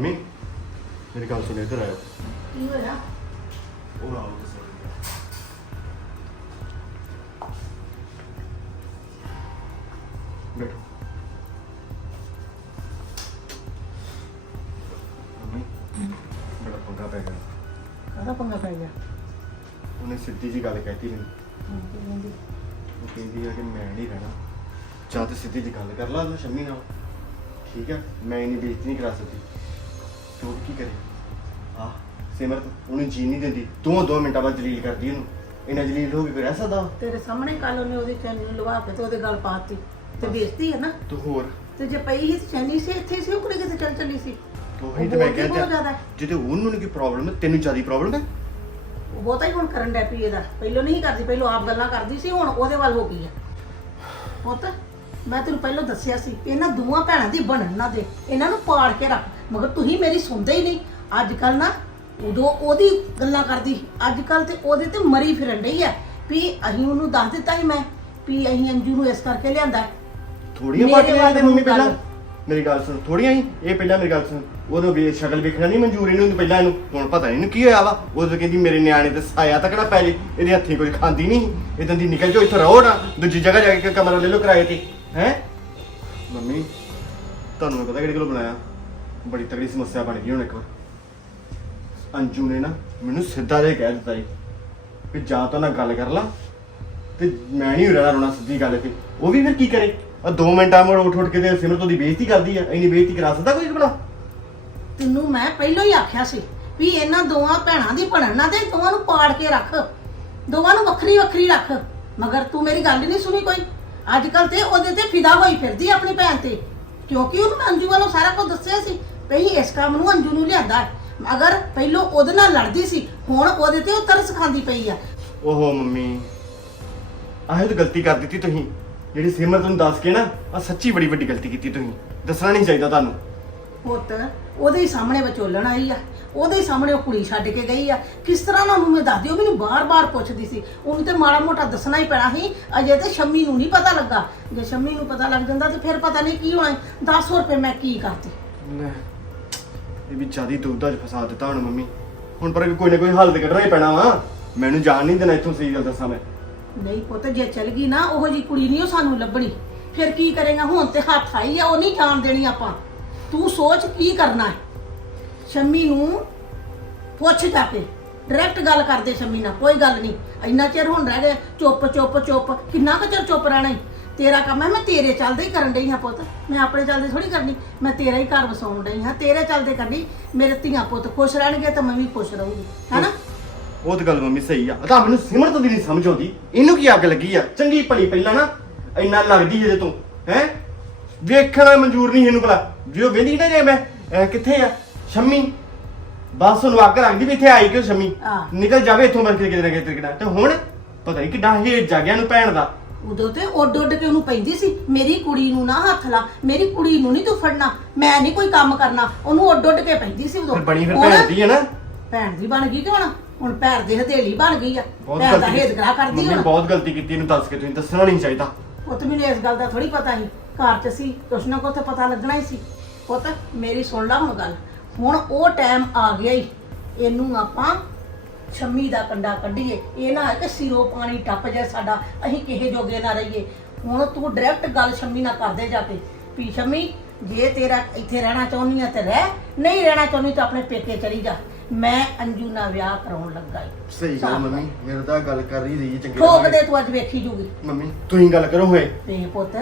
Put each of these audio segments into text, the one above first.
Mummy ਮੇਰੀ ਗੱਲ ਸੁਣ ਇੱਧਰ ਆਇਓ। ਕੀ ਹੋਇਆ? ਉਹ ਆਓ ਦੱਸੋ ਬੈਠੋ। ਮੰਮੀ ਬੜਾ ਪੰਗਾ ਪੈ ਗਿਆ। ਕਾਹਦਾ ਪੰਗਾ ਪੈ ਗਿਆ? ਉਹਨੇ ਸਿੱਧੀ ਜੀ ਗੱਲ ਕਹਿਤੀ ਮੈਨੂੰ। ਹਾਂ, ਕੀ ਕਹਿੰਦੀ? ਉਹ ਕਹਿੰਦੀ ਆ ਕਿ ਮੈਂ ਨਹੀਂ ਰਹਿਣਾ। ਜਾਂ ਤੇ ਸਿੱਧੀ ਜੀ ਗੱਲ ਕਰ ਲਾ ਉਹਨੂੰ ਸ਼ੰਮੀ ਨਾਲ। ਠੀਕ ਹੈ ਮੈਂ ਇਹਨੀ ਬੇਇੱਜ਼ਤੀ ਨਹੀਂ ਕਰਾ ਸਕਦੀ। ਉਹ ਕੀ ਕਰੇ? ਆ ਸਿਮਰਤ ਉਹਨੂੰ ਜੀ ਨਹੀਂ ਦਿੰਦੀ। ਤੂੰ ਦੋ ਮਿੰਟਾਂ ਬਾਅਦ ਜਲੀਲ ਕਰਦੀ ਉਹਨੂੰ। ਇਹਨਾਂ ਜਲੀਲ ਹੋ ਕੇ ਫਿਰ ਰਹਿ ਸਕਦਾ? ਤੇਰੇ ਸਾਹਮਣੇ ਕੱਲ ਉਹਨੇ ਉਹਦੀ ਚੈਨੀ ਨੂੰ ਲਵਾ ਕੇ ਤੇ ਉਹਦੇ ਗਲ ਪਾਤੀ ਤੇ ਬੇਇੱਜ਼ਤੀ ਹੈ ਨਾ? ਤੂੰ ਹੋਰ। ਤੇ ਜੇ ਪਈ ਹੀ ਚੈਨੀ ਸੀ ਇੱਥੇ ਸੀ ਉਹ ਕੁੜੀ ਕਿਤੇ ਚੱਲ ਚੱਲੀ ਸੀ? ਉਹੀ ਤੇ ਮੈਂ ਕਹਿੰਦਾ। ਜਿਹਦੇ ਉਹਨੂੰ ਕੋਈ ਪ੍ਰੋਬਲਮ ਹੈ ਤੈਨੂੰ ਜ਼ਿਆਦਾ ਪ੍ਰੋਬਲਮ ਹੈ। ਉਹ ਬਹੁਤਾ ਹੀ ਹੁਣ ਕਰਨ ਡੈ ਪਈ ਇਹਦਾ। ਪਹਿਲਾਂ ਨਹੀਂ ਕਰਦੀ ਪਹਿਲਾਂ ਆਪ ਗੱਲਾਂ ਕਰਦੀ ਸੀ ਹੁਣ ਉਹਦੇ ਵੱਲ ਹੋ ਗਈ ਆ ਪੁੱਤ ਮੈਂ ਤੈਨੂੰ ਪਹਿਲਾਂ ਦੱਸਿਆ ਸੀ ਇਹਨਾਂ ਦੋਵਾਂ ਭੈਣਾਂ ਦੀ ਬਣਨ ਨਾ ਦੇ। ਇਹਨਾਂ ਨੂੰ ਪਾੜ ਕੇ ਰੱਖ। ਮਗਰ ਤੁਸੀਂ ਮੇਰੀ ਸੁਣਦੇ ਹੀ ਨਹੀਂ। ਅੱਜ ਕੱਲ ਨਾ ਉਦੋਂ ਉਹਦੀ ਗੱਲਾਂ ਕਰਦੀ ਅੱਜ ਕੱਲ ਤੇ ਉਹਦੇ ਤੇ ਮਰੀ ਫਿਰਨ ਡਈ ਆ। ਵੀ ਅਸੀਂ ਉਹਨੂੰ ਦੱਸ ਦਿੱਤਾ ਸੀ ਮੈਂ ਵੀ ਅਸੀਂ ਅੰਜੂ ਨੂੰ ਇਸ ਕਰਕੇ ਲਿਆਂਦਾ। ਹੈ। ਥੋੜੀਆਂ ਮੇਰੇ ਪਾਰਟੀਆਂ ਵੱਲ ਤੇ ਮੰਮੀ ਪਹਿਲਾਂ। ਗੱਲ। ਮੇਰੀ ਗੱਲ ਸੁਣ ਥੋੜੀਆਂ ਹੀ। ਇਹ ਪਹਿਲਾਂ ਮੇਰੀ ਗੱਲ ਸੁਣ। ਉਦੋਂ ਵੀ ਸ਼ਕਲ ਵੇਖਣਾ ਨਹੀਂ ਮਨਜ਼ੂਰ ਇਹਨੂੰ ਪਹਿਲਾਂ ਇਹਨੂੰ। ਹੁਣ ਪਤਾ ਨਹੀਂ ਇਹਨੂੰ ਕੀ ਹੋਇਆ ਵਾ। ਉਦੋਂ ਕਹਿੰਦੀ ਮੇਰੇ ਨਿਆਣੇ ਤੇ ਸਾਇਆ ਤੱਕੜਾ ਪੈ ਜੇ ਇਹਦੇ ਹੱਥੀਂ ਕੁਝ ਖਾਂਦੀ ਨਹੀਂ। ਇਦਾਂ ਦੀ ਨਿਕਲ ਜਾਓ ਇੱਥੋਂ ਰਹੋ ਨਾ। ਦੂਜੀ ਜਗ੍ਹਾ ਜਾ ਕੇ ਕਮਰਾ ਲੈ ਲਓ ਕਿਰਾਏ ਤੇ। ਹੈ? ਮੰਮੀ ਤੁਹਾਨੂੰ ਮੈਂ ਪਤਾ ਕਿਹੜੇ ਕੋਲ ਬਣਾਇਆ ਬੜੀ ਤਗੜੀ ਸਮੱਸਿਆ ਬਣ ਗਈ ਹੁਣ ਇੱਕ ਵਾਰ। ਅੰਜੂ ਨੇ ਨਾ ਮੈਨੂੰ ਸਿੱਧਾ ਜਿਹਾ ਕਹਿ ਦਿੱਤਾ ਜੀ ਕਿ ਜਾਂ ਤਾਂ ਨਾਲ ਗੱਲ ਕਰ ਲਾ ਤੇ ਮੈਂ ਨਹੀਂ ਰਹਿਣਾ ਰੋਣਾ ਸਿੱਧੀ ਗੱਲ ਤੇ। ਉਹ ਵੀ ਫਿਰ ਕੀ ਕਰੇ? ਆ 2 ਮਿੰਟਾਂ ਮੋੜ ਉੱਠ ਉੱਠ ਕੇ ਤੇ ਸਿਮਰਤ ਉਹਦੀ ਬੇਇੱਜ਼ਤੀ ਕਰਦੀ ਆ। ਇੰਨੀ ਬੇਇੱਜ਼ਤੀ ਕਰਾ ਸਕਦਾ ਕੋਈ ਬਣਾ ਤੈਨੂੰ ਮੈਂ ਪਹਿਲਾਂ ਹੀ ਆਖਿਆ ਸੀ ਵੀ ਇਹਨਾਂ ਦੋਵਾਂ ਭੈਣਾਂ ਦੀ ਬਣਨ ਨਾ ਦੇ, ਦੋਵਾਂ ਨੂੰ ਪਾੜ ਕੇ ਰੱਖ। ਦੋਵਾਂ ਨੂੰ ਵੱਖਰੀ ਵੱਖਰੀ ਰੱਖ। ਮਗਰ ਤੂੰ ਮੇਰੀ ਗੱਲ ਹੀ ਨਹੀਂ ਸੁਣੀ ਕੋਈ। ਅੱਜ ਕੱਲ ਤੇ ਉਹਦੇ ਤੇ ਫਿਦਾ ਹੋਈ ਫਿਰਦੀ ਆਪਣੀ ਭੈਣ ਤੇ। ਕਿਉਂਕਿ ਉਹਨੂੰ ਅੰਜੂ ਵੱਲੋਂ ਸਾਰਾ ਕੁਝ ਦੱਸਿਆ ਸੀ ਪਈ ਇਸ ਕੰਮ ਨੂੰ ਅੰਜੂ ਨੂੰ ਲਿਆਂਦਾ ਹੈ। ਮਗਰ ਪਹਿਲਾਂ ਉਹਦੇ ਨਾਲ ਲੜਦੀ ਸੀ ਹੁਣ ਉਹਦੇ ਤੇ ਉਹ ਤਰਸ ਖਾਂਦੀ ਪਈ ਆ। ਓਹੋ ਮੰਮੀ ਆਹ ਤਾਂ ਗਲਤੀ ਕਰ ਦਿੱਤੀ ਤੁਸੀਂ। ਜਿਹੜੀ ਸਿਮਰਤ ਨੂੰ ਦੱਸ ਕੇ ਨਾ ਆ ਸੱਚੀ ਬੜੀ ਵੱਡੀ ਗਲਤੀ ਕੀਤੀ ਤੁਸੀਂ। ਦੱਸਣਾ ਨਹੀਂ ਚਾਹੀਦਾ ਤੁਹਾਨੂੰ। ਪੁੱਤ ਉਹਦੇ ਹੀ ਸਾਹਮਣੇ ਵਿਚੋਲਣ ਆਈ ਆ। ਉਹਦੇ ਹੀ ਸਾਹਮਣੇ ਉਹ ਕੁੜੀ ਛੱਡ ਕੇ ਗਈ ਆ। ਕਿਸ ਤਰ੍ਹਾਂ ਨਾਲ ਉਹਨੂੰ ਮੈਂ ਦੱਸਦੀ ਉਹ ਮੈਨੂੰ ਬਾਰ-ਬਾਰ ਪੁੱਛਦੀ ਸੀ। ਉਹਨੂੰ ਤੇ ਮਾੜਾ ਮੋਟਾ ਦੱਸਣਾ ਹੀ ਪੈਣਾ ਸੀ। ਅਜੇ ਤੇ ਸ਼ੰਮੀ ਨੂੰ ਨਹੀਂ ਪਤਾ ਲੱਗਾ। ਜੇ ਸ਼ੰਮੀ ਨੂੰ ਪਤਾ ਲੱਗ ਜਾਂਦਾ ਤੇ ਫਿਰ ਪਤਾ ਨਹੀਂ ਕੀ ਹੋਣਾ। 10 ਰੁਪਏ ਮੈਂ ਕੀ ਕਰਤੀ। ਲੈ ਇਹ ਵੀ ਜਿਆਦੀ ਦੁੱਧਾ 'ਚ ਫਸਾ ਦਿੱਤਾ ਹੁਣ ਮੰਮੀ। ਹੁਣ ਪਰ ਕੋਈ ਨਾ ਕੋਈ ਹੱਲ ਤੇ ਕੱਢਣਾ ਹੀ ਪੈਣਾ ਵਾ। ਮੈਨੂੰ ਜਾਣ ਨਹੀਂ ਦੇਣਾ ਇੱਥੋਂ ਸਹੀ ਗੱਲ ਦੱਸਾਂ ਮੈਂ। ਨਹੀਂ ਪੁੱਤ, ਜੇ ਚਲ ਗਈ ਨਾ, ਉਹੋ ਜੀ ਕੁੜੀ ਨਹੀਂ ਉਹ ਸਾਨੂੰ ਲੱਭਣੀ। ਫਿਰ ਕੀ ਕਰੇਗਾ? ਹੁਣ ਤੇ ਹੱਥ ਆਈ ਆ, ਉਹ ਨਹੀਂ ਜਾਣ ਦੇਣੀ ਆਪਾਂ। ਤੂੰ ਸੋਚ ਕੀ ਕਰਨਾ ਹੈ? ਸ਼ੰਮੀ ਨੂੰ ਪੁੱਛ ਜਾ ਕੇ। ਡਾਇਰੈਕਟ ਗੱਲ ਕਰਦੇ ਸ਼ੰਮੀ ਨਾਲ, ਕੋਈ ਗੱਲ ਨਹੀਂ। ਇੰਨਾ ਚਿਰ ਹੁਣ ਰਹਿ ਗਏ, ਚੁੱਪ ਚੁੱਪ ਚੁੱਪ। ਕਿੰਨਾ ਕੁ ਚਿਰ ਚੁੱਪ ਰਹਿਣਾ ਈ? ਤੇਰਾ ਕੰਮ ਹੈ ਮੈਂ ਤੇਰੇ ਚੱਲਦੇ ਹੀ ਕਰਨ ਡਈ ਹਾਂ ਪੁੱਤ। ਮੈਂ ਆਪਣੇ ਚੱਲਦੇ ਥੋੜੀ ਕਰਨੀ ਮੈਂ ਤੇਰਾ ਹੀ ਘਰ ਵਸਾਉਣ ਡਈ ਹਾਂ। ਤੇਰੇ ਚੱਲਦੇ ਕਰਨੀ ਮੇਰੇ ਧੀਆਂ ਪੁੱਤ ਖੁਸ਼ ਰਹਿਣਗੇ ਤਾਂ ਮੈਂ ਵੀ ਖੁਸ਼ ਰਹੂੰਗੀ। ਹੈਨਾ? ਉਹ ਤਾਂ ਗੱਲ ਮੰਮੀ ਸਹੀ ਆ। ਤਾਂ ਮੈਨੂੰ ਸਿਮਰਤ ਦੀ ਨਹੀਂ ਸਮਝ ਆਉਂਦੀ। ਇਹਨੂੰ ਕੀ ਅੱਗ ਲੱਗੀ ਆ? ਚੰਗੀ ਭਲੀ ਪਹਿਲਾਂ ਨਾ ਇੰਨਾ ਲੱਗਦੀ ਜਿਹਦੇ ਤੋਂ ਹੈ? ਵੇਖਣਾ ਮਨਜ਼ੂਰ ਨਹੀਂ ਇਹਨੂੰ ਭਲਾ। ਜੇ ਉਹ ਵੇਂਦੀ ਨਾ ਜੇ ਮੈਂ? ਅਹ, ਕਿੱਥੇ ਆ? ਸ਼ੰਮੀ? ਬਸ ਉਹਨੂੰ ਅੱਗ ਲੱਗਦੀ ਵੀ ਇੱਥੇ ਆਈ ਕਿਉਂ ਸ਼ੰਮੀ। ਨਿਕਲ ਜਾਵੇ ਇੱਥੋਂ ਮੈਂ ਕਿਤੇ ਨਾ ਕਿਤੇ ਕਿਤੇ। ਤੇ ਹੁਣ ਪਤਾ ਨਹੀਂ ਕਿੱਡਾ ਹੇਜ ਜਾਗਿਆ ਨੂੰ ਭੈਣ ਦਾ। ਉਦੋਂ ਤੇ ਉੱਡ ਉੱਡ ਕੇ ਉਹਨੂੰ ਪੈਂਦੀ ਸੀ ਮੇਰੀ ਕੁੜੀ ਨੂੰ ਨਾ ਹੱਥ ਲਾ ਮੇਰੀ ਕੁੜੀ ਨੂੰ ਨਹੀਂ ਤੂੰ ਫੜਨਾ ਮੈਂ ਨਹੀਂ ਕੋਈ ਕੰਮ ਕਰਨਾ ਉਹਨੂੰ ਉੱਡ ਉੱਡ ਕੇ ਪੈਂਦੀ ਸੀ ਉਦੋਂ। ਫਿਰ ਬਣੀ ਫਿਰ ਹੁਣ ਭੈਣ ਦੀ ਹੈ ਨਾ? ਭੈਣ ਦੀ ਬਣ ਗਈ ਕਿ ਹੁਣ ਹੁਣ ਪੈਰ ਦੇ ਹਥੇਲੀ ਬਣ ਗਈ ਆ ਬਹੁਤ ਭੈਣ ਦਾ ਗਲਤੀ ਹੇਦ ਗਰਾ ਕਰਦੀ ਮੰਮੀ ਹੁਣ। ਬਹੁਤ ਗਲਤੀ ਕੀਤੀ ਇਹਨੂੰ ਦੱਸ ਕੇ ਤੁਸੀਂ ਦੱਸਣਾ ਨਹੀਂ ਚਾਹੀਦਾ। ਪੁੱਤ ਮੈਨੂੰ ਇਸ ਗੱਲ ਦਾ ਥੋੜੀ ਪਤਾ ਸੀ ਘਰ 'ਚ ਸੀ ਕੁਛ ਨਾ ਕੁਛ ਤਾਂ ਪਤਾ ਲੱਗਣਾ ਹੀ ਸੀ। ਪੁੱਤ ਮੇਰੀ ਸੁਣ ਲੈ ਹੁਣ ਗੱਲ। ਹੁਣ ਉਹ ਟਾਈਮ ਆ ਗਿਆ ਹੀ ਇਹਨੂੰ ਆਪਾਂ ਛੰਮੀ ਦਾ ਕੰਡਾ ਕੱਢੀਏ ਇਹ ਨਾ ਹੈ ਕਿ ਸਿਰੋਂ ਪਾਣੀ ਟੱਪ ਜਾਏ ਸਾਡਾ ਅਸੀਂ ਕਿਸੇ ਜੋਗੇ ਨਾ ਰਹੀਏ। ਹੁਣ ਤੂੰ ਡਾਇਰੈਕਟ ਗੱਲ ਸ਼ੰਮੀ ਨਾਲ ਕਰਦੇ ਜਾ ਕੇ। ਵੀ ਸ਼ੰਮੀ ਜੇ ਤੇਰਾ ਇੱਥੇ ਰਹਿਣਾ ਚਾਹੁੰਦੀ ਆ ਤੇ ਰਹਿ ਨਹੀਂ ਰਹਿਣਾ ਚਾਹੁੰਦੀ ਤਾਂ ਆਪਣੇ ਪੇਕੇ ਚਲੀ ਜਾ। ਮੈਂ ਅੰਜੂ ਨਾਲ ਵਿਆਹ ਕਰਾਉਣ ਲੱਗਾ ਈ। ਸਹੀ ਗੱਲ ਮੰਮੀ ਮੇਰੇ ਤਾਂ ਗੱਲ ਕਰ ਹੀ ਰਹੀ ਹੈ ਚੰਗੀ ਠੋਕ। ਦੇ ਤੂੰ ਅੱਜ ਵੇਖੀ ਜੂਗੀ। ਮੰਮੀ ਤੁਸੀਂ ਗੱਲ ਕਰੋ ਹੋਏ ਤੇ ਪੁੱਤ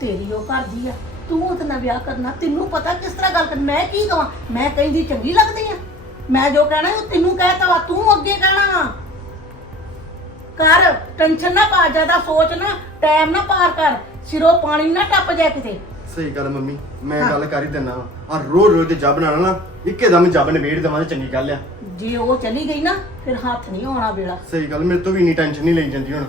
ਤੇਰੀ ਉਹ ਘਰ ਦੀ ਆ। ਤੂੰ ਉਹਦੇ ਨਾਲ ਵਿਆਹ ਕਰਨਾ ਤੈਨੂੰ ਪਤਾ ਕਿਸ ਤਰ੍ਹਾਂ ਗੱਲ ਕਰ ਮੈਂ ਕੀ ਕਵਾਂ? ਮੈਂ ਕਹਿੰਦੀ ਚੰਗੀ ਲੱਗਦੀ ਆ। ਮੈਂ ਜੋ ਕਹਿਣਾ ਉਹ ਤੈਨੂੰ ਕਹਿਤਾ ਵਾ ਤੂੰ ਅੱਗੇ ਕਹਿਣਾ ਕਰ ਟੈਨਸ਼ਨ ਨਾ ਪਾ ਜ਼ਿਆਦਾ ਸੋਚ ਨਾ ਟਾਈਮ ਨਾ ਪਾਰ ਕਰ ਸਿਰੋਂ ਪਾਣੀ ਨਾ ਟੱਪ ਜਾ ਕਿਤੇ। ਸਹੀ ਗੱਲ ਮੰਮੀ ਮੈਂ। ਗੱਲ ਕਰ ਹੀ ਵਾ। ਆ ਰੋ ਰੋ ਤੇ ਜੱਬ ਬਣਾਣਾ ਨਾ ਇੱਕੇ ਦਮ ਜੱਬ ਨੇ ਵੇੜ ਦੇਵਾਂ ਤੇ ਚੰਗੀ ਗੱਲ ਆ। ਜੇ ਉਹ ਚਲੀ ਗਈ ਨਾ ਫਿਰ ਹੱਥ ਨਹੀਂ ਆਉਣਾ ਵੇਲਾ। ਸਹੀ ਗੱਲ ਮੇਰੇ ਤੋਂ ਵੀ ਇੰਨੀ ਟੈਨਸ਼ਨ ਨਹੀਂ ਲਈ ਜਾਂਦੀ ਹੁਣ।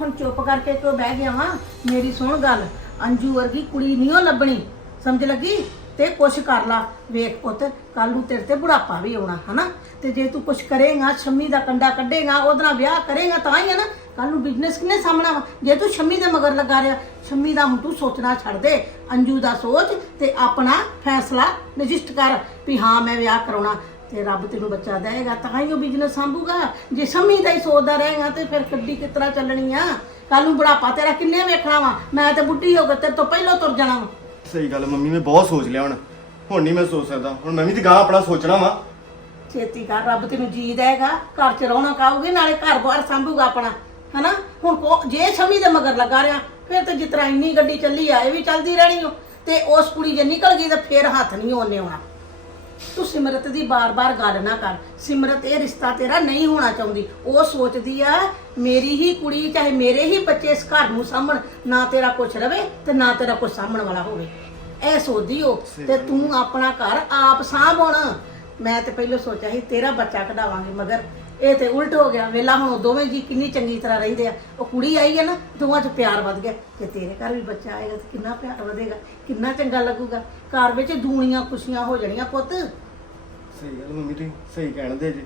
ਹੁਣ ਚੁੱਪ ਕਰਕੇ ਕਿਉਂ ਬਹਿ ਗਿਆ ਵਾਂ? ਮੇਰੀ ਸੁਣ ਗੱਲ ਅੰਜੂ ਵਰਗੀ ਕੁੜੀ ਨਹੀਂ ਉਹ ਲੱਭਣੀ। ਸਮਝ ਲੱਗੀ? ਤੇ ਕੁਛ ਕਰ ਲਾ। ਵੇਖ ਪੁੱਤ ਕੱਲ ਨੂੰ ਤੇਰੇ ਤੇ ਬੁਢਾਪਾ ਵੀ ਆਉਣਾ, ਹਨਾ? ਤੇ ਜੇ ਤੂੰ ਕੁਛ ਕਰੇਗਾ, ਸ਼ੰਮੀ ਦਾ ਕੰਡਾ ਕੱਢੇਗਾ, ਉਹਦੇ ਨਾਲ ਵਿਆਹ ਕਰੇਗਾ ਤਾਂ ਹੀ ਹੈ ਨਾ। ਕੱਲ ਨੂੰ ਬਿਜ਼ਨਸ ਕਿਨੇ ਸਾਹਮਣਾ ਵਾ? ਜੇ ਤੂੰ ਸ਼ੰਮੀ ਦੇ ਮਗਰ ਲੱਗਾ ਰਿਹਾ, ਸ਼ੰਮੀ ਦਾ ਹੁਣ ਤੂੰ ਸੋਚਣਾ ਛੱਡ ਦੇ। ਅੰਜੂ ਦਾ ਸੋਚ ਤੇ ਆਪਣਾ ਫੈਸਲਾ ਰਜਿਸਟ ਕਰ ਵੀ ਹਾਂ, ਮੈਂ ਵਿਆਹ ਕਰਾਉਣਾ ਤੇ ਰੱਬ ਤੈਨੂੰ ਬੱਚਾ ਦੇਵੇਗਾ, ਤਾਂ ਹੀ ਉਹ ਬਿਜ਼ਨਸ ਸੰਭੂਗਾ। ਜੇ ਸ਼ੰਮੀ ਦਾ ਹੀ ਸੋਚਦਾ ਰਹੇਗਾ ਤੇ ਫਿਰ ਗੱਡੀ ਕਿਸ ਤਰ੍ਹਾਂ ਚੱਲਣੀ ਆ? ਕੱਲ ਨੂੰ ਬੁਢਾਪਾ ਤੇਰਾ ਕਿੰਨੇ ਵੇਖਣਾ ਵਾ? ਮੈਂ ਤੇ ਬੁੱਢੀ ਹੋ ਕੇ ਤੇਰੇ ਤੋਂ ਪਹਿਲਾਂ ਤੁਰ ਜਾਣਾ ਵਾ। ਸਹੀ ਗੱਲ, ਮੰਮੀ ਮੈਂ ਬਹੁਤ ਸੋਚ ਲਿਆ ਹੁਣ। ਹੁਣ ਨਹੀਂ ਮੈਂ ਸੋਚ ਸਕਦਾ। ਹੁਣ ਮੈਂ ਵੀ ਤੇ ਗਾਂ ਆਪਣਾ ਸੋਚਣਾ ਵਾ। ਛੇਤੀ ਕਰ, ਰੱਬ ਤੈਨੂੰ ਜੀ ਦੇਗਾ ਘਰ ਚ ਰੌਣਕ ਆਊਗੀ ਨਾਲੇ ਘਰ ਬਾਹਰ ਸੰਭੂਗਾ ਆਪਣਾ। ਹਨਾ? ਹੁਣ ਕੋ- ਜੇ ਸ਼ਮੀ ਦੇ ਮਗਰ ਲੱਗਾ ਰਿਆ, ਫਿਰ ਤੇ ਜਿਸ ਇੰਨੀ ਗੱਡੀ ਚੱਲੀ ਆ, ਇਹ ਵੀ ਚੱਲਦੀ ਰਹਿਣੀ ਓ। ਤੇ ਉਸ ਕੁੜੀ ਜੇ ਨਿਕਲ ਗਈ ਤਾਂ ਫੇਰ ਹੱਥ ਨਹੀਂ ਉਹਨੇ ਆਉਣਾ ਤੂੰ ਸਿਮਰਤ ਦੀ ਬਾਰ-ਬਾਰ ਗੱਲ ਨਾ ਕਰ। ਸਿਮਰਤ, ਇਹ ਰਿਸ਼ਤਾ ਤੇਰਾ ਨਹੀਂ ਹੋਣਾ ਚਾਹੁੰਦੀ। ਉਹ ਸੋਚਦੀ ਆ, ਮੇਰੀ ਹੀ ਕੁੜੀ, ਚਾਹੇ ਮੇਰੇ ਹੀ ਬੱਚੇ ਇਸ ਘਰ ਨੂੰ ਸਾਂਭਣ, ਨਾ ਤੇਰਾ ਕੁਝ ਰਵੇ ਤੇ ਨਾ ਤੇਰਾ ਕੁਝ ਸਾਂਭਣ ਵਾਲਾ ਹੋਵੇ। ਇਹ ਸੋਚਦੀ ਉਹ ਤੇ ਤੂੰ ਆਪਣਾ ਘਰ ਆਪ ਸਾਂਭ ਹੁਣ ਮੈਂ ਤੇ ਪਹਿਲਾਂ ਸੋਚਿਆ ਸੀ ਤੇਰਾ ਬੱਚਾ ਕਢਾਵਾਂਗੇ ਮਗਰ ਇਹ ਤੇ ਉਲਟ ਹੋ ਗਿਆ। ਵੇਲਾ ਹੁਣ ਉਹ ਦੋਵੇਂ ਜੀ ਕਿੰਨੀ ਚੰਗੀ ਤਰ੍ਹਾਂ ਰਹਿੰਦੇ ਆ। ਉਹ ਕੁੜੀ ਆਈ ਹੈ ਨਾ ਦੋਵਾਂ 'ਚ ਪਿਆਰ ਵੱਧ ਗਿਆ। ਤੇ ਤੇਰੇ ਘਰ ਵੀ ਬੱਚਾ ਆਏਗਾ ਤੇ ਕਿੰਨਾ ਪਿਆਰ ਵਧੇਗਾ ਕਿੰਨਾ ਚੰਗਾ ਲੱਗੂਗਾ। ਘਰ ਵਿੱਚ ਦੂਣੀਆਂ ਖੁਸ਼ੀਆਂ ਹੋ ਜਾਣੀਆਂ ਪੁੱਤ। ਸਹੀ ਗੱਲ ਮੰਮੀ ਤੁਸੀਂ ਸਹੀ ਕਹਿਣਦੇ ਜੀ।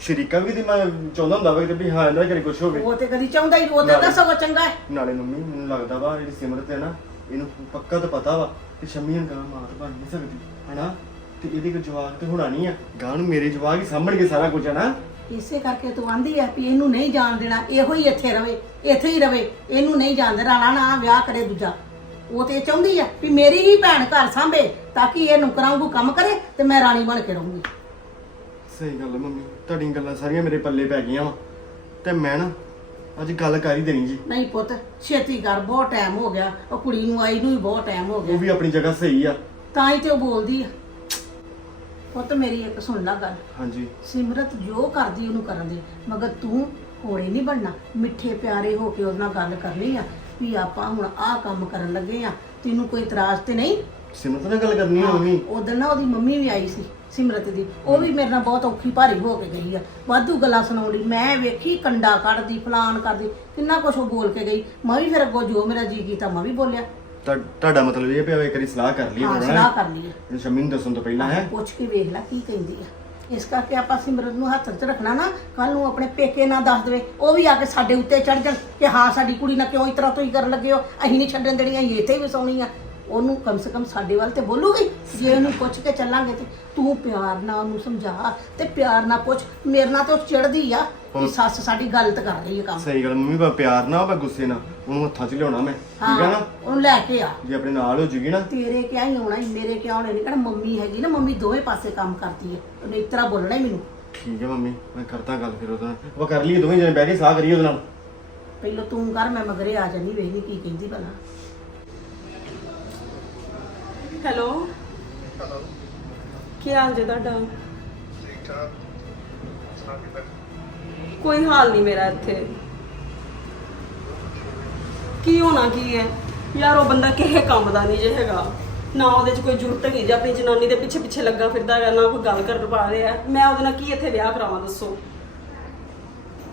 ਸ਼ਰੀਕਾ ਵੀ ਤੇ ਮੈਂ ਚਾਹੁੰਦਾ ਹੁੰਦਾ ਵਾ ਕਿ ਵੀ ਹਾਂ ਇਹਨਾਂ ਕਰੀ ਕੁਝ ਹੋਵੇ। ਉਹ ਤੇ ਕਦੀ ਚਾਹੁੰਦਾ ਹੀ ਉਹ ਤੇ ਤਾਂ ਸਗੋਂ ਚੰਗਾ ਹੈ। ਨਾਲੇ ਮੰਮੀ ਮੈਨੂੰ ਲੱਗਦਾ ਵਾ ਜਿਹੜੀ ਸਿਮਰਤ ਹੈ ਨਾ ਇਹਨੂੰ ਪੱਕਾ ਤਾਂ ਪਤਾ ਵਾ ਕਿ ਸ਼ਮੀ ਹੁਣ ਗਾਂ ਮਾਤ ਬਣ ਨਹੀਂ ਸਕਦੀ ਹਨਾ? ਤੇ ਇਹਦੇ ਕੋ ਜਵਾਬ ਤੇ ਹੋਣਾ ਨਹੀਂ ਆ। ਗਾਂ ਨੂੰ ਮੇਰੇ ਜਵਾਬ ਹੀ ਸਾਂਭਣਗੇ ਸਾਰਾ ਕੁਝ ਹਨਾ? ਇਸੇ ਕਰਕੇ ਤੂੰ ਆਂਦੀ ਹੈ ਵੀ ਇਹਨੂੰ ਨਹੀਂ ਜਾਣ ਦੇਣਾ ਇਹੋ ਹੀ ਇੱਥੇ ਰਵੇ ਇੱਥੇ ਹੀ ਰਵੇ ਇਹਨੂੰ ਨਹੀਂ ਜਾਣ ਦੇਣਾ ਨਾ ਨਾ ਵਿਆਹ ਕਰੇ ਦੂਜਾ। ਉਹ ਤੇ ਚਾਹੁੰਦੀ ਹੈ ਵੀ ਮੇਰੀ ਹੀ ਭੈਣ ਘਰ ਸਾਂਭੇ ਤਾਂ ਕਿ ਇਹ ਨੁਕਰਾਂ ਵਾਂਗੂ ਕੰਮ ਕਰੇ ਤੇ ਮੈਂ ਰਾਣੀ ਬਣ ਕੇ ਰਹੂੰਗੀ। ਸਹੀ ਗੱਲ ਮੰਮੀ ਤੁਹਾਡੀਆਂ ਗੱਲਾਂ ਸਾਰੀਆਂ ਮੇਰੇ ਪੱਲੇ ਪੈ ਗਈਆਂ ਵਾ। ਤੇ ਮੈਂ ਨਾ ਅੱਜ ਗੱਲ ਕਰ ਹੀ ਦੇਣੀ ਜੀ। ਨਹੀਂ ਪੁੱਤ ਛੇਤੀ ਕਰ ਬਹੁਤ ਟਾਈਮ ਹੋ ਗਿਆ। ਉਹ ਕੁੜੀ ਨੂੰ ਆਈ ਨੂੰ ਵੀ ਬਹੁਤ ਟਾਈਮ ਹੋ ਉਹ ਗਿਆ ਵੀ ਆਪਣੀ ਜਗ੍ਹਾ ਸਹੀ ਆ। ਤਾਂ ਹੀ ਤੇ ਉਹ ਬੋਲਦੀ ਆ। ਪੁੱਤ ਮੇਰੀ ਇੱਕ ਸੁਣ ਲੈ ਗੱਲ। ਹਾਂਜੀ। ਸਿਮਰਤ ਜੋ ਕਰਦੀ ਉਹਨੂੰ ਕਰਨ ਦੇ ਮਗਰ ਤੂੰ ਹੋੜੇ ਨਹੀਂ ਬਣਨਾ। ਮਿੱਠੇ ਪਿਆਰੇ ਹੋ ਕੇ ਉਹਦੇ ਨਾਲ ਗੱਲ ਕਰਨੀ ਆ ਵੀ ਆਪਾਂ ਹੁਣ ਆਹ ਕੰਮ ਕਰਨ ਲੱਗੇ ਆ। ਤੈਨੂੰ ਕੋਈ ਇਤਰਾਜ਼ ਤੇ ਨਹੀਂ? ਸਿਮਰਤ ਨਾਲ ਗੱਲ ਕਰਨੀ ਆ ਮੰਮੀ। ਉਦੋਂ ਨਾ ਉਹਦੀ ਮੰਮੀ ਵੀ ਆਈ ਸੀ। ਸਿਮਰਤ ਦੀ। ਉਹ ਵੀ ਮੇਰੇ ਨਾਲ ਬਹੁਤ ਔਖੀ ਭਾਰੀ ਹੋ ਕੇ ਗਈ ਆ। ਵਾਧੂ ਗੱਲਾਂ ਸੁਣਾਉਂਦੀ ਮੈਂ ਵੇਖੀ ਕੰਡਾ ਕੱਢਦੀ ਫਲਾਨ ਕਰਦੀ ਕਿੰਨਾ ਕੁਛ ਉਹ ਬੋਲ ਕੇ ਗਈ। ਮੈਂ ਵੀ ਫਿਰ ਅੱਗੋਂ ਜੋ ਮੇਰਾ ਜੀ ਕੀਤਾ ਮੈਂ ਵੀ ਬੋਲਿਆ। ਤੁਹਾ- ਤੁਹਾਡਾ ਮਤਲਬ ਇਹ ਪਿਆ ਇੱਕ ਵਾਰੀ ਸਲਾਹ ਕਰ ਲਈਏ ਹਾਂ ਸਲਾਹ ਕਰ ਲਈ ਆ ਸ਼ਮੀ ਨੂੰ ਦੱਸਣ ਤੋਂ ਪਹਿਲਾਂ ਹੈ। ਪੁੱਛ ਕੇ ਵੇਖ ਲੈ ਕੀ ਕਹਿੰਦੀ ਆ। ਇਸ ਕਰਕੇ ਆਪਾਂ ਸਿਮਰਤ ਨੂੰ ਹੱਥ 'ਚ ਰੱਖਣਾ ਨਾ ਕੱਲ ਨੂੰ ਆਪਣੇ ਪੇਕੇ ਨਾ ਦੱਸ ਦੇਵੇ। ਉਹ ਵੀ ਆ ਕੇ ਸਾਡੇ ਉੱਤੇ ਚੜ ਜਾਣ ਕਿ ਹਾਂ ਸਾਡੀ ਕੁੜੀ ਨਾਲ ਕਿਉਂ ਇਸ ਤਰ੍ਹਾਂ ਤੁਸੀਂ ਕਰਨ ਲੱਗੇ ਹੋ? ਅਸੀਂ ਨਹੀਂ ਛੱਡਣ ਦੇਣੀਆਂ ਇਹ ਇੱਥੇ ਹੀ ਵਸਾਉਣੀ ਆ ਉਹਨੂੰ ਕਮ ਸੇ ਕਮ ਸਾਡੇ ਵੱਲ ਤੇ ਬੋਲੂਗੀ? ਜੇ ਉਹਨੂੰ ਪੁੱਛ ਕੇ ਚੱਲਾਂਗੇ ਤੇ ਤੂੰ ਪਿਆਰ ਨਾਲ ਉਹਨੂੰ ਸਮਝਾ ਤੇ ਪਿਆਰ ਨਾਲ ਪੁੱਛ ਮੇਰੇ ਨਾਲ ਤੇ ਉਹ ਚਿੜਦੀ ਆ ਕਿ ਸੱਸ ਸਾਡੀ ਗਲਤ ਕਰ ਰਹੀ ਹੈ ਕੰਮ। ਸਹੀ ਗੱਲ ਮੰਮੀ ਬਾ ਪਿਆਰ ਨਾਲ ਬਾ ਗੁੱਸੇ ਨਾਲ ਉਹਨੂੰ ਹੱਥਾਂ 'ਚ ਲਿਆਉਣਾ ਮੈਂ ਠੀਕ ਹੈ ਨਾ? ਉਹਨੂੰ ਲੈ ਕੇ ਆ। ਜੇ ਆਪਣੇ ਨਾਲ ਹੋ ਜੂਗੀ ਨਾ। ਤੇਰੇ ਕਿਆ ਹੀ ਆਉਣਾ ਹੀ ਮੇਰੇ ਕਿਆ ਆਉਣੇ ਨਹੀਂ ਕਹਿਣਾ ਮੰਮੀ ਹੈਗੀ ਨਾ ਮੰਮੀ ਦੋਵੇਂ ਪਾਸੇ ਕੰਮ ਕਰਦੀ ਹੈ ਉਹਨੇ ਇਸ ਤਰ੍ਹਾਂ ਬੋਲਣਾ ਹੀ ਮੈਨੂੰ। ਠੀਕ ਹੈ ਮੰਮੀ ਮੈਂ ਕਰਦਾ ਗੱਲ ਫਿਰ ਉਹਦੇ ਨਾਲ। ਉਹ ਕਰ ਲਈਏ ਦੋਵੇਂ ਜਣੇ ਬਹਿ ਕੇ ਸਲਾਹ ਕਰੀਏ ਉਹਦੇ ਨਾਲ। ਪਹਿਲਾਂ ਤੂੰ ਕਰ ਮੈਂ ਮਗਰੇ ਆ ਜਾਨੀ ਵੇਖਦੀ ਕੀ ਕਹਿੰਦੀ ਭਲਾ। ਹੈਲੋ। ਹੈਲੋ। ਕੀ ਹਾਲ ਜੇ ਤੁਹਾਡਾ? ਠੀਕ ਠਾਕ। ਸੁਣਾ ਕਿੱਦਾਂ ਕੋਈ ਹਾਲ ਨਹੀਂ ਮੇਰਾ ਇੱਥੇ। ਕੀ ਹੋਣਾ ਕੀ ਹੈ? ਯਾਰ ਉਹ ਬੰਦਾ ਕਿਸੇ ਕੰਮ ਦਾ ਨਹੀਂ ਜੇ ਹੈਗਾ। ਨਾ ਉਹਦੇ 'ਚ ਕੋਈ ਜ਼ਰੂਰਤ ਹੈਗੀ ਜੇ ਆਪਣੀ ਜਨਾਨੀ ਦੇ ਪਿੱਛੇ ਪਿੱਛੇ ਲੱਗਾ ਫਿਰਦਾ ਹੈਗਾ ਨਾ ਕੋਈ ਗੱਲ ਕਰਨ ਪਾ ਰਿਹਾ। ਮੈਂ ਉਹਦੇ ਨਾਲ ਕੀ ਇੱਥੇ ਵਿਆਹ ਕਰਾਵਾਂ ਦੱਸੋ।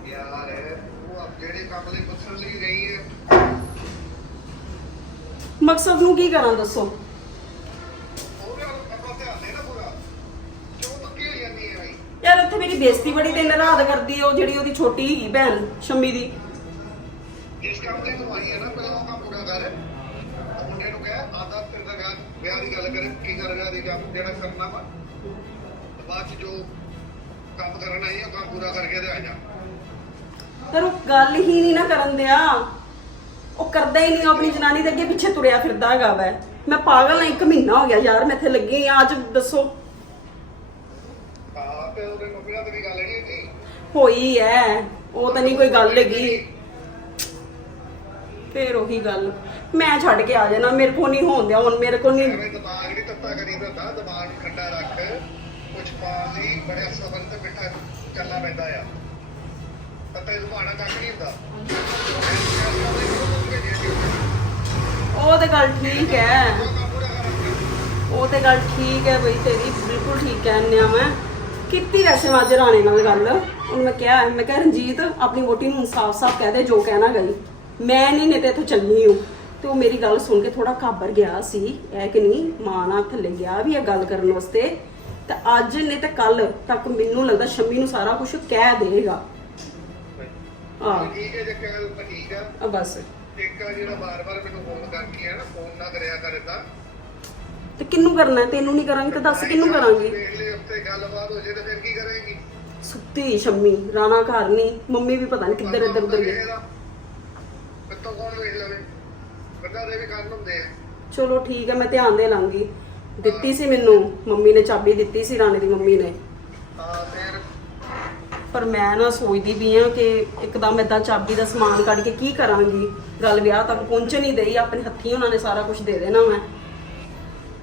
ਯਾਰ ਉਹ ਆਪ ਜਿਹੜੇ ਕੰਮ ਲਈ ਪੁੱਛਣ ਲਈ ਗਈ ਹੈ। ਮਕਸਦ ਨੂੰ ਕੀ ਕਰਾਂ ਦੱਸੋ ਉਹ ਵੀ ਆਪਾਂ ਧਿਆਨ ਦੇ ਨਾ ਪੂਰਾ ਕਿਉਂ ਤੱਕੀ ਹੋਈ ਜਾਂਦੀ ਹੈ ਭਾਈ ਯਾਰ ਇੱਥੇ ਮੇਰੀ ਬੇਇੱਜ਼ਤੀ ਬੜੀ ਦਿਨ ਰਾਤ ਕਰਦੀ ਹੈ ਉਹ ਜਿਹੜੀ ਉਹਦੀ ਛੋਟੀ ਹੈਗੀ ਭੈਣ ਸ਼ੰਮੀ ਦੀ। ਜਿਸ ਕੰਮ ਤੇ ਤੂੰ ਆਈ ਹੈ ਨਾ ਪਹਿਲਾਂ ਉਹ ਕੰਮ ਪੂਰਾ ਕਰ। ਉਹ ਮੁੰਡੇ ਨੂੰ ਕਹਿ ਆਦਾ ਤੇਰੇ ਦਾ ਵਿਆਹ ਵਿਆਹ ਦੀ ਗੱਲ ਕਰੇ ਕੀ ਕਰ ਰਿਹਾ ਦੀ ਕੰਮ ਜਿਹੜਾ ਕਰਨਾ ਵਾ। ਤੇ ਬਾਅਦ ਚ ਜੋ ਕੰਮ ਕਰਨਾ ਹੈ ਉਹ ਕੰਮ ਪੂਰਾ ਕਰਕੇ ਤੇ ਆ ਜਾ। ਪਰ ਉਹ ਗੱਲ ਹੀ ਨਹੀਂ ਨਾ ਕਰਨ ਦਿਆ। ਉਹ ਕਰਦਾ ਹੀ ਨਹੀਂ ਉਹ ਆਪਣੀ ਜਨਾਨੀ ਦੇ ਅੱਗੇ ਪਿੱਛੇ ਤੁਰਿਆ ਫਿਰਦਾ ਹੈਗਾ ਵੈ। ਮੈਂ ਪਾਗਲ ਹਾਂ ਇੱਕ ਮਹੀਨਾ ਹੋ ਗਿਆ ਯਾਰ ਮੈਂ ਇੱਥੇ ਲੱਗੀ ਆ ਅੱਜ ਦੱਸੋ। ਆ ਤੇ ਉਹਦੇ ਮੰਮੀ ਨਾਲ ਤੇ ਵੀ ਗੱਲ ਨਹੀਂ ਹੁੰਦੀ ਹੋਈ ਐ ਉਹ ਤਾਂ ਨਹੀਂ ਕੋਈ ਗੱਲ ਹੈਗੀ। ਫੇਰ ਉਹੀ ਗੱਲ। ਮੈਂ ਛੱਡ ਕੇ ਆ ਜਾਣਾ ਮੇਰੇ ਕੋ ਨਹੀਂ ਹੋਣ ਦਿਆ ਹੁਣ ਮੇਰੇ ਕੋ ਨਹੀਂ ਐਵੇਂ ਦਿਮਾਗ ਨਹੀਂ ਤੱਤਾ ਕਰੀ ਹੁੰਦਾ ਦਿਮਾਗ ਨੂੰ ਠੰਡਾ ਰੱਖ। ਕੁਝ ਪਾਉਣ ਲਈ ਬੜੇ ਸਬਰ ਤੇ ਮਿੱਠਾ ਚੱਲਣਾ ਪੈਂਦਾ ਆ। ਤੱਤੇ ਜ਼ੁਬਾਨਾਂ ਕੱਖ ਨਹੀਂ ਹੁੰਦਾ? ਉਹ ਤੇ ਗੱਲ ਠੀਕ ਹੈ ਉਹ ਤੇ ਗੱਲ ਠੀਕ ਹੈ ਬਈ ਤੇਰੀ ਬਿਲਕੁਲ ਠੀਕ ਕਹਿੰਦੇ ਆ ਮੈਂ। ਕੀਤੀ ਵੈਸੇ ਮੈਂ ਅੱਜ ਰਾਣੇ ਨਾਲ ਗੱਲ। ਉਹਨੂੰ ਮੈਂ ਕਿਹਾ ਮੈਂ ਕਿਹਾ ਰਣਜੀਤ ਆਪਣੀ ਵੋਟੀ ਨੂੰ ਸਾਫ਼-ਸਾਫ਼ ਕਹਿ ਦੇ ਜੋ ਕਹਿਣਾ ਗਈ। ਮੈਂ ਨਹੀਂ ਨੇ ਤੇ ਇੱਥੋਂ ਚੱਲਣੀ ਹੂੰ। ਤੇ ਉਹ ਮੇਰੀ ਗੱਲ ਸੁਣ ਕੇ ਥੋੜਾ ਘਾਬਰ ਗਿਆ ਸੀ। ਇਹ ਕਿ ਨਹੀਂ ਮਾਂ ਨਾਲ ਥੱਲੇ ਗਿਆ ਵੀ ਇਹ ਗੱਲ ਕਰਨ ਵਾਸਤੇ। ਤੇ ਅੱਜ ਨਹੀਂ ਤੇ ਕੱਲ ਤੱਕ ਮੈਨੂੰ ਲੱਗਦਾ ਸ਼ੰਮੀ ਨੂੰ ਸਾਰਾ ਕੁਝ ਕਹਿ ਦੇਗਾ ਹਾਂ। ਠੀਕ ਹੈ ਜੇ ਕਹਿ ਤਾਂ ਠੀਕ ਆ। ਬਸ। ਇੱਕ ਆ ਜਿਹੜਾ ਬਾਰ-ਬਾਰ ਮੈਨੂੰ ਫੋਨ ਕਰਕੇ ਆ ਨਾ ਫੋਨ ਨਾ ਕਰਿਆ ਕਰ ਏਦਾਂ ਤੇ ਕਿੰਨੂੰ ਕਰਨਾ ਹੈ? ਤੈਨੂੰ ਨਹੀਂ ਕਰਾਂਗੀ ਤੇ ਦੱਸ ਕਿੰਨੂੰ ਕਰਾਂਗੀ? ਵੇਖ ਲੈ ਗੱਲਬਾਤ ਹੋ ਜੇ ਤੇ ਫਿਰ ਕੀ ਕਰੇਂਗੀ ਸੁੱਤੀ ਸ਼ੰਮੀ, ਰਾਣਾ ਘਰ ਨਹੀਂ, ਮੰਮੀ ਵੀ ਪਤਾ ਨਹੀਂ ਕਿੱਧਰ ਇੱਧਰ ਉੱਧਰ ਗਈ। ਕਿੱਥੋਂ ਕੌਣ ਵੇਖ ਲਵੇ ਬੰਦਾ ਦੇ ਵੀ ਕੰਨ ਹੁੰਦੇ ਆ ਚਲੋ ਠੀਕ ਹੈ, ਮੈਂ ਧਿਆਨ ਦੇ ਲਾਂਗੀ। ਦਿੱਤੀ ਸੀ ਮੈਨੂੰ, ਮੰਮੀ ਨੇ ਚਾਬੀ ਦਿੱਤੀ ਸੀ, ਰਾਣੇ ਦੀ ਮੰਮੀ ਨੇ। ਹਾਂ ਫਿਰ ਪਰ ਮੈਂ ਨਾ ਸੋਚਦੀ ਵੀ ਆ ਕਿ ਇੱਕਦਮ ਏਦਾਂ ਚਾਬੀ ਦਾ ਸਮਾਨ ਕੱਢ ਕੇ ਕੀ ਕਰਾਂਗੀ? ਗੱਲ ਵਿਆਹ ਤੱਕ ਪਹੁੰਚ ਨਹੀਂ ਦੇਈ ਆਪਣੇ ਹੱਥੀਂ ਉਹਨਾਂ ਨੇ ਸਾਰਾ ਕੁਝ ਦੇ ਦੇਣਾ ਮੈਂ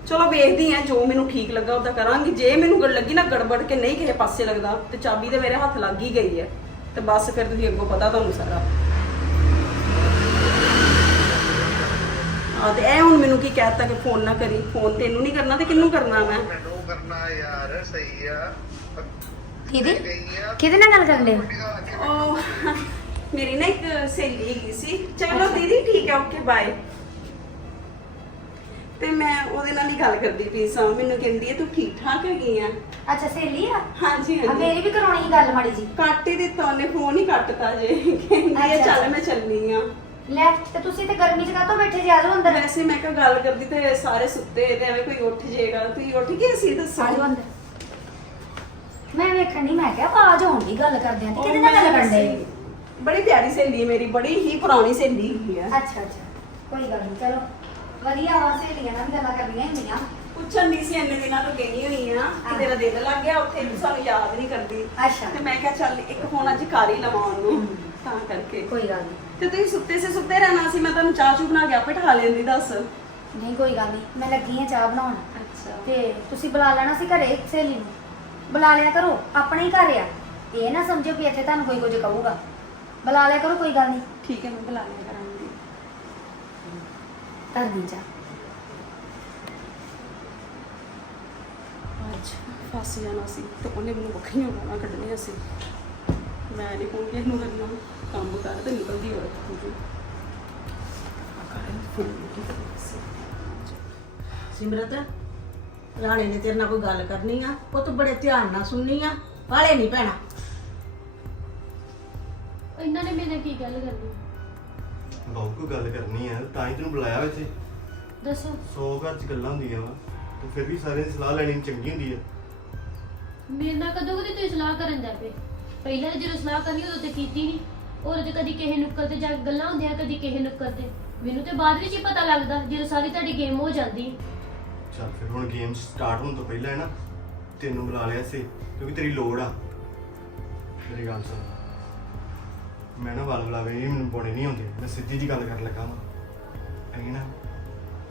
ਚਲੋ ਵੇਖਦੀ ਆ ਜੋ ਮੈਨੂੰ ਠੀਕ ਲੱਗਾ ਉਹਦਾ ਕਰਾਂਗੀ। ਜੇ ਮੈਨੂੰ ਗੱਲ ਲੱਗੀ ਨਾ ਗੜਬੜ ਕੇ ਨਹੀਂ ਕਿਸੇ ਪਾਸੇ ਲੱਗਦਾ ਤੇ ਚਾਬੀ ਤੇ ਮੇਰੇ ਹੱਥ ਲੱਗ ਹੀ ਗਈ ਹੈ। ਤੇ ਬਸ ਫਿਰ ਤੁਸੀਂ ਅੱਗੋਂ ਪਤਾ ਤੁਹਾਨੂੰ ਸਾਰਾ। ਆ ਤੇ ਇਹ ਹੁਣ ਮੈਨੂੰ ਕੀ ਕਹਿਤਾ ਕਿ ਫੋਨ ਨਾ ਕਰੀ। ਫੋਨ ਤੈਨੂੰ ਨਹੀਂ ਕਰਨਾ ਤੇ ਕਿਹਨੂੰ ਕਰਨਾ ਮੈਂ? ਮੈਨੂੰ ਕਰਨਾ ਯਾਰ ਸਹੀ ਆ। ਦੀਦੀ ਗਈ ਆ। ਕਿਹਦੇ ਨਾਲ ਗੱਲ ਕਰ ਉਹ ਮੇਰੀ ਨਾ ਇੱਕ ਸਹੇਲੀ ਹੈਗੀ ਸੀ। ਚਲੋ ਦੀਦੀ ਠੀਕ ਹੈ ਓਕੇ ਬਾਏ ਤੇ ਮੈਂ ਉਹਦੇ ਨਾਲ ਹੀ ਗੱਲ ਕਰਦੀ ਪਈ ਸਾਂ। ਮੈਨੂੰ ਕਹਿੰਦੀ ਹੈ ਤੂੰ ਠੀਕ ਠਾਕ ਹੈਗੀ ਆ? ਅੱਛਾ ਸਹੇਲੀ ਆ? ਹਾਂਜੀ ਆ ਹਾਂਜੀ। ਮੇਰੀ ਵੀ ਕਰਾਉਣੀ ਸੀ ਗੱਲ ਮਾੜੀ ਜੀ। ਕੱਟ ਹੀ ਦਿੱਤਾ ਉਹਨੇ ਫੋਨ ਹੀ ਕੱਟਤਾ ਜੇ। ਕਹਿੰਦੀ ਹੈ ਅੱਛਾ, ਚੱਲ ਅੱਛਾ। ਮੈਂ ਚੱਲਨੀ ਆ। ਲੈ ਤੇ ਤੁਸੀਂ ਤੇ ਗਰਮੀ ਚ ਕਾਹਤੋਂ ਬੈਠੇ ਜਾ? ਜਾਓ ਅੰਦਰ। ਵੈਸੇ ਮੈਂ ਕਿਹਾ ਗੱਲ ਕਰਦੀ ਤੇ ਸਾਰੇ ਸੁੱਤੇ ਤੇ ਐਵੇਂ ਕੋਈ ਉੱਠ ਜਾਏਗਾ ਤੁਸੀਂ ਉੱਠ ਗਏ ਸੀ ਦੱਸੋ? ਆ ਜਾਓ ਅੰਦਰ। ਮੈਂ ਵੇਖਣ ਨਹੀਂ ਮੈਂ ਕਿਹਾ ਆਵਾਜ਼ ਆਉਣ ਦੀ ਗੱਲ ਕਰਦੇ ਆਂ ਤੇ। ਕਿਹਦੇ ਨਾਲ ਗੱਲ ਕਰਦੇ ਬੜੀ ਪਿਆਰੀ ਸਹੇਲੀ ਹੈ ਮੇਰੀ ਬੜੀ ਹੀ ਪੁਰਾਣੀ ਸਹੇਲੀ ਹੈਗੀ ਆ। ਅੱਛਾ ਅੱਛਾ। ਕੋਈ ਗੱਲ ਨਹੀਂ ਚਲੋ। ਵਧੀਆ ਵਾ ਸਹੇਲੀਆਂ ਨਾਲ ਵੀ ਗੱਲਾਂ ਕਰਨੀਆਂ ਹੁੰਦੀਆਂ। ਪੁੱਛਣ ਨਹੀਂ ਸੀ ਇੰਨੇ ਦਿਨਾਂ ਤੋਂ ਗਈ ਹੋਈ ਆ ਕਿ ਤੇਰਾ ਦਿਲ ਲੱਗ ਗਿਆ ਉੱਥੇ ਵੀ ਸਾਨੂੰ ਯਾਦ ਨਹੀਂ ਕਰਦੀ। ਅੱਛਾ। ਤੇ ਮੈਂ ਕਿਹਾ ਚੱਲ ਇੱਕ ਫੋਨ ਅੱਜ ਕਰ ਹੀ ਲਵਾਂ ਉਹਨੂੰ ਤਾਂ ਕਰਕੇ। ਕੋਈ ਗੱਲ ਨਹੀਂ। ਤੇ ਤੁਸੀਂ ਸੁੱਤੇ ਸੀ ਸੁੱਤੇ ਰਹਿਣਾ ਸੀ ਮੈਂ ਤੁਹਾਨੂੰ ਚਾਹ ਚੂ ਬਣਾ ਕੇ ਆਪੇ ਠਾ ਲੈਂਦੀ ਦੱਸ। ਨਹੀਂ ਕੋਈ ਗੱਲ ਨਹੀਂ ਮੈਂ ਲੱਗੀ ਆ ਚਾਹ ਬਣਾਉਣ। ਅੱਛਾ। ਤੇ ਤੁਸੀਂ ਬੁਲਾ ਲੈਣਾ ਸੀ ਘਰੇ ਸਹੇਲੀ ਨੂੰ। ਬੁਲਾ ਲਿਆ ਕਰੋ ਆਪਣਾ ਹੀ ਘਰ ਆ। ਇਹ ਨਾ ਸਮਝੋ ਕਿ ਇੱਥੇ ਤੁਹਾਨੂੰ ਕੋਈ ਕੁਝ ਕਹੂਗਾ। ਬੁਲਾ ਲਿਆ ਕਰੋ ਕੋਈ ਗੱਲ ਨਹੀਂ। ਠੀਕ ਹੈ ਮੈਂ ਬੁਲਾ ਲਿਆ ਕਰਾਂਗੀ ਧਰਨੀ ਚਾਹ ਅੱਜ ਫਸ ਜਾਣਾ ਸੀ ਤੇ ਉਹਨੇ ਮੈਨੂੰ ਵੱਖਰੀਆਂ ਗਾਲਾਂ ਕੱਢਣੀਆਂ ਸੀ। ਮੈਂ ਨਹੀਂ ਕੋਈ ਇਹਨੂੰ ਕਰਨਾ ਕੰਮ ਕਰ ਤੇ ਨਿਕਲਦੀ ਔਰਤ ਪੂਰੀ ਸਿਮਰਤ ਰਾਣੇ ਨੇ ਤੇਰੇ ਨਾਲ ਕੋਈ ਗੱਲ ਕਰਨੀ ਆ? ਉਹ ਤੂੰ ਬੜੇ ਧਿਆਨ ਨਾਲ ਸੁਣਨੀ ਆ। ਵਾਲੇ ਨਹੀਂ ਪੈਣਾ। ਇਹਨਾਂ ਨੇ ਮੇਰੇ ਨਾਲ ਕੀ ਗੱਲ ਕਰਨੀ ਬਹੁਤ ਕੋਈ ਗੱਲ ਕਰਨੀ ਆ ਤਾਂ ਹੀ ਤੈਨੂੰ ਬੁਲਾਇਆ ਵਾ ਇੱਥੇ। ਦੱਸੋ। 100 ਘਰ ਚ ਗੱਲਾਂ ਹੁੰਦੀਆਂ ਵਾ ਤੇ ਫਿਰ ਵੀ ਸਾਰਿਆਂ ਦੀ ਸਲਾਹ ਲੈਣੀ ਚੰਗੀ ਹੁੰਦੀ ਆ। ਮੇਰੇ ਨਾਲ ਕਦੋਂ ਕਦੇ ਤੁਸੀਂ ਸਲਾਹ ਕਰਨ ਜਾ ਪਏ? ਪਹਿਲਾਂ ਤਾਂ ਜਦੋਂ ਸਲਾਹ ਕਰਨੀ ਉਦੋਂ ਤੇ ਕੀਤੀ ਨਹੀਂ ਉਦੋਂ ਤੇ ਕਦੀ ਕਿਸੇ ਨੁੱਕਰ ਤੇ ਜਾ ਕੇ ਗੱਲਾਂ ਹੁੰਦੀਆਂ ਕਦੀ ਕਿਸੇ ਨੁੱਕਰ ਤੇ। ਮੈਨੂੰ ਤੇ ਬਾਅਦ ਵਿੱਚ ਹੀ ਪਤਾ ਲੱਗਦਾ ਜਦੋਂ ਸਾਰੀ ਤੁਹਾਡੀ ਗੇਮ ਹੋ ਜਾਂਦੀ ਚੱਲ ਫਿਰ ਹੁਣ ਗੇਮ ਸਟਾਰਟ ਹੋਣ ਤੋਂ ਪਹਿਲਾਂ ਹੈ ਨਾ ਤੈਨੂੰ ਬੁਲਾ ਲਿਆ ਸੀ ਕਿਉਂਕਿ ਤੇਰੀ ਲੋੜ ਆ। ਮੇਰੀ ਗੱਲ ਸੁਣ। ਮੈਂ ਨਾ ਵੱਲ ਬੁਲਾਵੇ ਇਹ ਮੈਨੂੰ ਬੋੜੇ ਨਹੀਂ ਹੁੰਦੇ ਮੈਂ ਸਿੱਧੀ ਜੀ ਗੱਲ ਕਰਨ ਲੱਗਾ ਵਾਂ। ਅਸੀਂ ਨਾ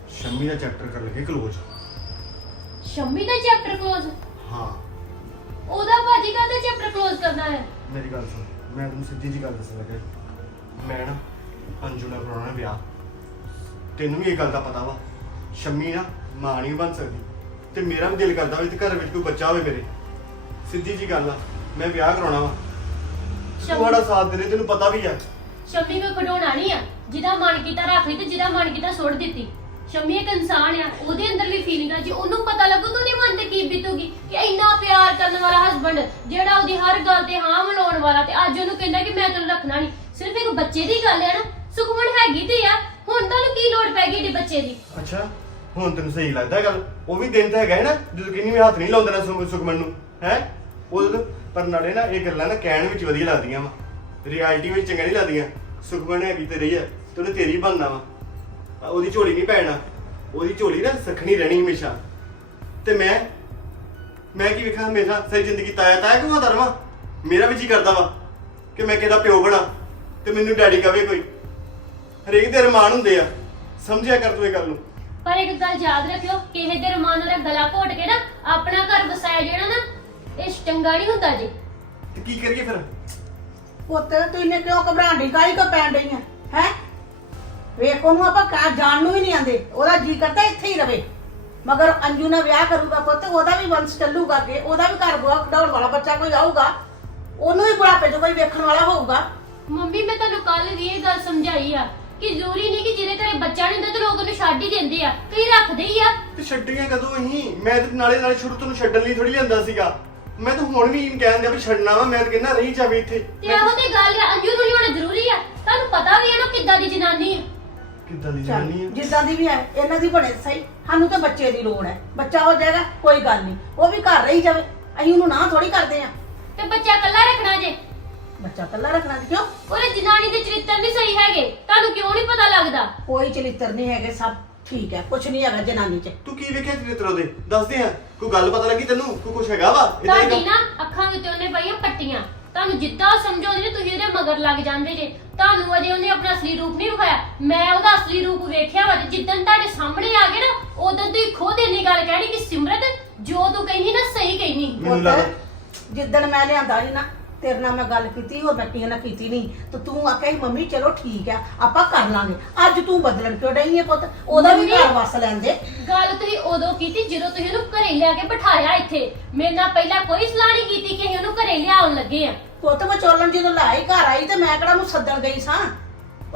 ਸ਼ੰਮੀ ਦਾ ਚੈਪਟਰ ਕਰ ਲਗੇ ਕਲੋਜ਼ ਸ਼ੰਮੀ ਦਾ ਚੈਪਟਰ ਕਲੋਜ਼ ਹਾਂ। ਉਹਦਾ ਭਾਜੀ ਕਾਹਦਾ ਚੈਪਟਰ ਕਲੋਜ਼ ਕਰਨਾ ਹੈ? ਮੇਰੀ ਗੱਲ ਸੁਣ ਮੈਂ ਤੈਨੂੰ ਸਿੱਧੀ ਜੀ ਗੱਲ ਦੱਸਣ ਲੱਗਾ ਮੈਂ ਨਾ ਅੰਜੂ ਨਾਲ ਕਰਾਉਣਾ ਵਿਆਹ। ਤੈਨੂੰ ਵੀ ਇਹ ਗੱਲ ਦਾ ਪਤਾ ਵਾ। ਸ਼ੰਮੀ ਨਾ ਮਾਂ ਨਹੀਂ ਬਣ ਸਕਦੀ। ਤੇ ਮੇਰਾ ਵੀ ਦਿਲ ਕਰਦਾ ਵੀ ਤੇ ਘਰ ਵਿੱਚ ਕੋਈ ਬੱਚਾ ਹੋਵੇ ਮੇਰੇ। ਸਿੱਧੀ ਜੀ ਗੱਲ ਆ ਮੈਂ ਵਿਆਹ ਕਰਾਉਣਾ ਵਾ। ਤੁਹਾਡਾ ਸਾਥ ਦੇ ਦੇ ਤੈਨੂੰ ਪਤਾ ਵੀ ਆ। ਸ਼ੰਮੀ ਕੋ ਖਡਾਉਣਾ ਨਹੀਂ ਆ ਜਿਹਦਾ ਮਨ ਕੀਤਾ ਰੱਖ ਲਈ ਤੇ ਜਿਹਦਾ ਮਨ ਕੀਤਾ ਸੁੱਟ ਦਿੱਤੀ। ਸ਼ੰਮੀ ਇੱਕ ਇਨਸਾਨ ਆ ਉਹਦੇ ਅੰਦਰ ਵੀ ਫੀਲਿੰਗ ਆ ਜੇ ਉਹਨੂੰ ਪਤਾ ਲੱਗੂ ਤਾਂ ਉਹਦੇ ਮਨ ਤੇ ਕੀ ਬੀਤੂਗੀ? ਕਿ ਇੰਨਾ ਪਿਆਰ ਕਰਨ ਵਾਲਾ ਹਸਬੰਡ ਜਿਹੜਾ ਉਹਦੀ ਹਰ ਗੱਲ ਤੇ ਹਾਂ ਮਿਲਾਉਣ ਵਾਲਾ ਤੇ ਅੱਜ ਉਹਨੂੰ ਕਹਿੰਦਾ ਕਿ ਮੈਂ ਤੈਨੂੰ ਰੱਖਣਾ ਨਹੀਂ। ਸਿਰਫ ਇੱਕ ਬੱਚੇ ਦੀ ਗੱਲ ਹੈ ਨਾ ਸੁਖਮਨ ਹੈਗੀ ਤੇ ਆ ਹੁਣ ਤੁਹਾਨੂੰ ਕੀ ਲੋੜ ਪੈ ਗਈ ਏਡੇ ਬੱਚੇ ਦੀ? ਅੱਛਾ ਹੁਣ ਤੈਨੂੰ ਸਹੀ ਲੱਗਦਾ ਇਹ ਗੱਲ? ਉਹ ਵੀ ਦਿਨ ਤਾਂ ਹੈਗਾ ਹੈ ਨਾ ਜਦੋਂ ਕਿੰਨੀ ਵੀ ਹੱਥ ਨਹੀਂ ਲਾਉਂਦੇ ਨਾ ਸੁਖ- ਸੁਖਮਨ ਨੂੰ ਹੈ? ਉਹ ਪਰ ਨਾਲੇ ਨਾ ਇਹ ਗੱਲਾਂ ਨਾ ਕਹਿਣ ਵਿੱਚ ਵਧੀਆ ਲੱਗਦੀਆਂ ਵਾ। ਰਿਐਲਿਟੀ ਵਿੱਚ ਚੰਗਾ ਨਹੀਂ ਲੱਗਦੀਆਂ। ਸੁਖਮਨ ਹੈਗੀ ਤੇ ਆ, ਤੇ ਉਹਨੇ ਤੇਰੀ ਬਣਨਾ ਵਾ। ਆ ਉਹਦੀ ਝੋਲੀ ਨਹੀਂ ਪੈਣਾ। ਉਹਦੀ ਝੋਲੀ ਨਾ ਸਖਣੀ ਰਹਿਣੀ ਹਮੇਸ਼ਾ। ਤੇ ਮੈਂ ਮੈਂ ਕੀ ਵੇਖਾਂ ਹਮੇਸ਼ਾ? ਸਾਰੀ ਜ਼ਿੰਦਗੀ ਤਾਇਆ ਤਾਇਆ ਕਿਉਂ ਦਰਵਾ ਮੇਰਾ ਵੀ ਜੀ ਕਰਦਾ ਵਾ ਕਿ ਮੈਂ ਕਿਹਦਾ ਪਿਓ ਬਣਾ, ਤੇ ਮੈਨੂੰ ਡੈਡੀ ਕਵੇ ਕੋਈ। ਹਰੇਕ ਦੇ ਅਰਮਾਨ ਹੁੰਦੇ ਆ। ਸਮਝਿਆ ਕਰ ਤੂੰ ਇਹ ਗੱਲ ਨੂੰ। ਪਰ ਇੱਕ ਗੱਲ ਯਾਦ ਰੱਖਿਓ, ਕਿਸੇ ਦੇ ਰਮਾਨ ਦਾ ਗਲਾ ਘੋਟ ਕੇ ਨਾ ਆਪਣਾ ਘਰ ਵਸਾਇਆ ਜਿਹੜਾ ਨਾ ਇਹ ਚੰਗਾ ਨਹੀਂ ਹੁੰਦਾ ਜੀ। ਤੇ ਕੀ ਕਰੀਏ ਫਿਰ? ਪੁੱਤ ਤੂੰ ਇਹਨੇ ਕਿਉਂ ਘਬਰਾਣ ਦੀ ਕਾਹਲੀ ਕੋ ਪੈਣ ਡਈ ਹੈ ਹੈ? ਵੇਖ ਉਹਨੂੰ ਆਪਾਂ ਕਾ ਜਾਣ ਨੂੰ ਹੀ ਨਹੀਂ ਆਂਦੇ। ਉਹਦਾ ਜੀ ਕਰਦਾ ਇੱਥੇ ਹੀ ਰਵੇ। ਮਗਰ ਅੰਜੂ ਨਾਲ ਵਿਆਹ ਕਰੂਗਾ ਪੁੱਤ ਉਹਦਾ ਵੀ ਵੰਸ਼ ਚੱਲੂਗਾ ਕਿ ਉਹਦਾ ਵੀ ਘਰ ਬੁਆ ਖਡਾਉਣ ਵਾਲਾ ਬੱਚਾ ਕੋਈ ਆਊਗਾ। ਉਹਨੂੰ ਵੀ ਬੁਢਾਪੇ 'ਚ ਕੋਈ ਵੇਖਣ ਵਾਲਾ ਹੋਊਗਾ। ਮੰਮੀ ਮੈਂ ਤੁਹਾਨੂੰ ਕੱਲ ਵੀ ਇਹ ਗੱਲ ਸਮਝਾਈ ਆ ਕਿ ਜ਼ਰੂਰੀ ਨਹੀਂ ਕਿ ਜਿਹਦੇ ਘਰੇ ਬੱਚਾ ਨਹੀਂ ਹੁੰਦਾ ਤੇ ਲੋਕ ਉਹਨੂੰ ਛੱਡ ਹੀ ਦਿੰਦੇ ਆ। ਕਈ ਰੱਖਦੇ ਹੀ ਆ। ਤੇ ਛੱਡੀਆਂ ਕਦੋਂ ਅਸੀਂ? ਮੈਂ ਤੇ ਨਾਲੇ ਨਾਲੇ ਸ਼ੁਰੂ ਤੋਂ ਛੱਡਣ ਲਈ ਥੋੜੀ ਲਿਆਂਦਾ ਸੀਗਾ। ਮੈਂ ਤਾਂ ਹੁਣ ਵੀ ਇਹਨੂੰ ਕਹਿਣ ਦਿਆ ਵੀ ਛੱਡਣਾ ਵਾ ਮੈਂ ਤਾਂ ਕਹਿੰਦਾ ਰਹੀ ਜਾਵੇ ਇੱਥੇ। ਤੇ ਇਹੋ ਤੇ ਗੱਲ ਆ ਅੰਜੂ ਨੂੰ ਲਿਆਉਣਾ ਜ਼ਰੂਰੀ ਆ। ਤੁਹਾਨੂੰ ਪਤਾ ਵੀ ਹੈ ਨਾ ਕਿੱਦਾਂ ਦੀ ਜਨਾਨੀ ਆ। ਕਿੱਦਾਂ ਦੀ ਚੱਲ, ਜਨਾਨੀ ਆ? ਜਿੱਦਾਂ ਦੀ ਵੀ ਹੈ ਇਹਨਾਂ ਦੀ ਬਣੇ ਸਹੀ। ਸਾਨੂੰ ਤਾਂ ਬੱਚੇ ਦੀ ਲੋੜ ਹੈ ਬੱਚਾ ਹੋ ਜਾਏਗਾ ਕੋਈ ਗੱਲ ਨਹੀਂ। ਉਹ ਵੀ ਘਰ ਰਹੀ ਜਾਵੇ। ਅਸੀਂ ਉਹਨੂੰ ਨਾ ਥੋੜੀ ਕਰਦੇ ਆ ਤੇ ਬੱਚਾ ਇਕੱਲਾ ਰੱਖਣਾ ਜੇ। ਬੱਚਾ ਕੱਲਾ ਰੱਖਣਾ ਤੇ ਕਿਉਂ? ਉਹਦੇ ਜਨਾਨੀ ਦੇ ਚਰਿੱਤਰ ਨਹੀਂ ਸਹੀ ਹੈਗੇ। ਤੁਹਾਨੂੰ ਕਿਉਂ ਨਹੀਂ ਪਤਾ ਲੱਗਦਾ? ਕੋਈ ਚਲਿੱਤਰ ਨਹੀਂ ਹੈਗੇ ਸਭ ਠੀਕ ਹੈ ਕੁਝ ਨਹੀਂ ਹੈਗਾ ਜਨਾਨੀ 'ਚ। ਤੂੰ ਕੀ ਵੇਖਿਆ ਚਰਿੱਤਰ ਉਹਦੇ ਦੱਸਦੇ ਆ ਕੋਈ ਗੱਲ ਪਤਾ ਲੱਗੀ ਤੈਨੂੰ? ਕੋਈ ਕੁਛ ਹੈਗਾ ਵਾ? ਏਦਾਂ ਤੁਹਾਡੀ ਨਾ ਅੱਖਾਂ ਦੇ ਉੱਤੇ ਉਹਨੇ ਪਾਈਆਂ ਪੱਟੀਆਂ। ਤੁਹਾਨੂੰ ਜਿੱਦਾਂ ਸਮਝਾਉਂਦੇ ਨੇ ਤੁਸੀਂ ਉਹਦੇ ਮਗਰ ਲੱਗ ਜਾਂਦੇ ਜੇ। ਤੁਹਾਨੂੰ ਅਜੇ ਉਹਨੇ ਆਪਣਾ ਅਸਲੀ ਰੂਪ ਨਹੀਂ ਵਿਖਾਇਆ। ਮੈਂ ਉਹਦਾ ਅਸਲੀ ਰੂਪ ਵੇਖਿਆ ਵਾ ਤੇ ਜਿੱਦਣ ਤੁਹਾਡੇ ਸਾਹਮਣੇ ਆ ਗਿਆ ਨਾ ਉਦੋਂ ਤੁਸੀਂ ਖੁਦ ਇੰਨੀ ਗੱਲ ਕਹਿਣੀ ਕਿ ਸਿਮਰਤ ਜੋ ਤੂੰ ਕਹਿੰਦੀ ਨਾ ਸਹੀ ਕਹਿੰਦੀ ਮੈਨੂੰ ਪੁੱਤ, ਲੱਗਦਾ ਜਿੱਦਣ ਮੈਂ ਲਿਆਂਦਾ ਸੀ ਨਾ ਤੇਰੇ ਨਾਲ ਮੈਂ ਗੱਲ ਕੀਤੀ ਹੋਰ ਮੈਂ ਕਿਸੇ ਨਾਲ ਕੀਤੀ ਨਹੀਂ। ਤੇ ਤੂੰ ਆਖਿਆ ਸੀ ਮੰਮੀ ਚਲੋ ਠੀਕ ਆ ਆਪਾਂ ਕਰ ਲਾਂਗੇ। ਅੱਜ ਤੂੰ ਬਦਲਣ ਕਿਉਂ ਡਈ ਹੈ ਪੁੱਤ? ਉਹਦਾ ਵੀ ਮੰਮੀ- ਘਰ ਵਸ ਲੈਂਦੇ। ਗੱਲ ਤੁਸੀਂ ਉਦੋਂ ਕੀਤੀ ਜਦੋਂ ਤੁਸੀਂ ਉਹਨੂੰ ਘਰੇ ਲਿਆ ਕੇ ਬਿਠਾਇਆ ਇੱਥੇ। ਮੇਰੇ ਨਾਲ ਪਹਿਲਾਂ ਕੋਈ ਸਲਾਹ ਨਹੀਂ ਕੀਤੀ ਕਿ ਅਸੀਂ ਉਹਨੂੰ ਘਰੇ ਲਿਆਉਣ ਲੱਗੇ ਆ। ਪੁੱਤ ਮੈਂ ਚੋਲਣ ਜਦੋਂ ਲਾਈ ਘਰ ਆਈ ਤੇ ਮੈਂ ਕਿਹੜਾ ਨੂੰ ਸੱਦਣ ਗਈ ਸਾਂ?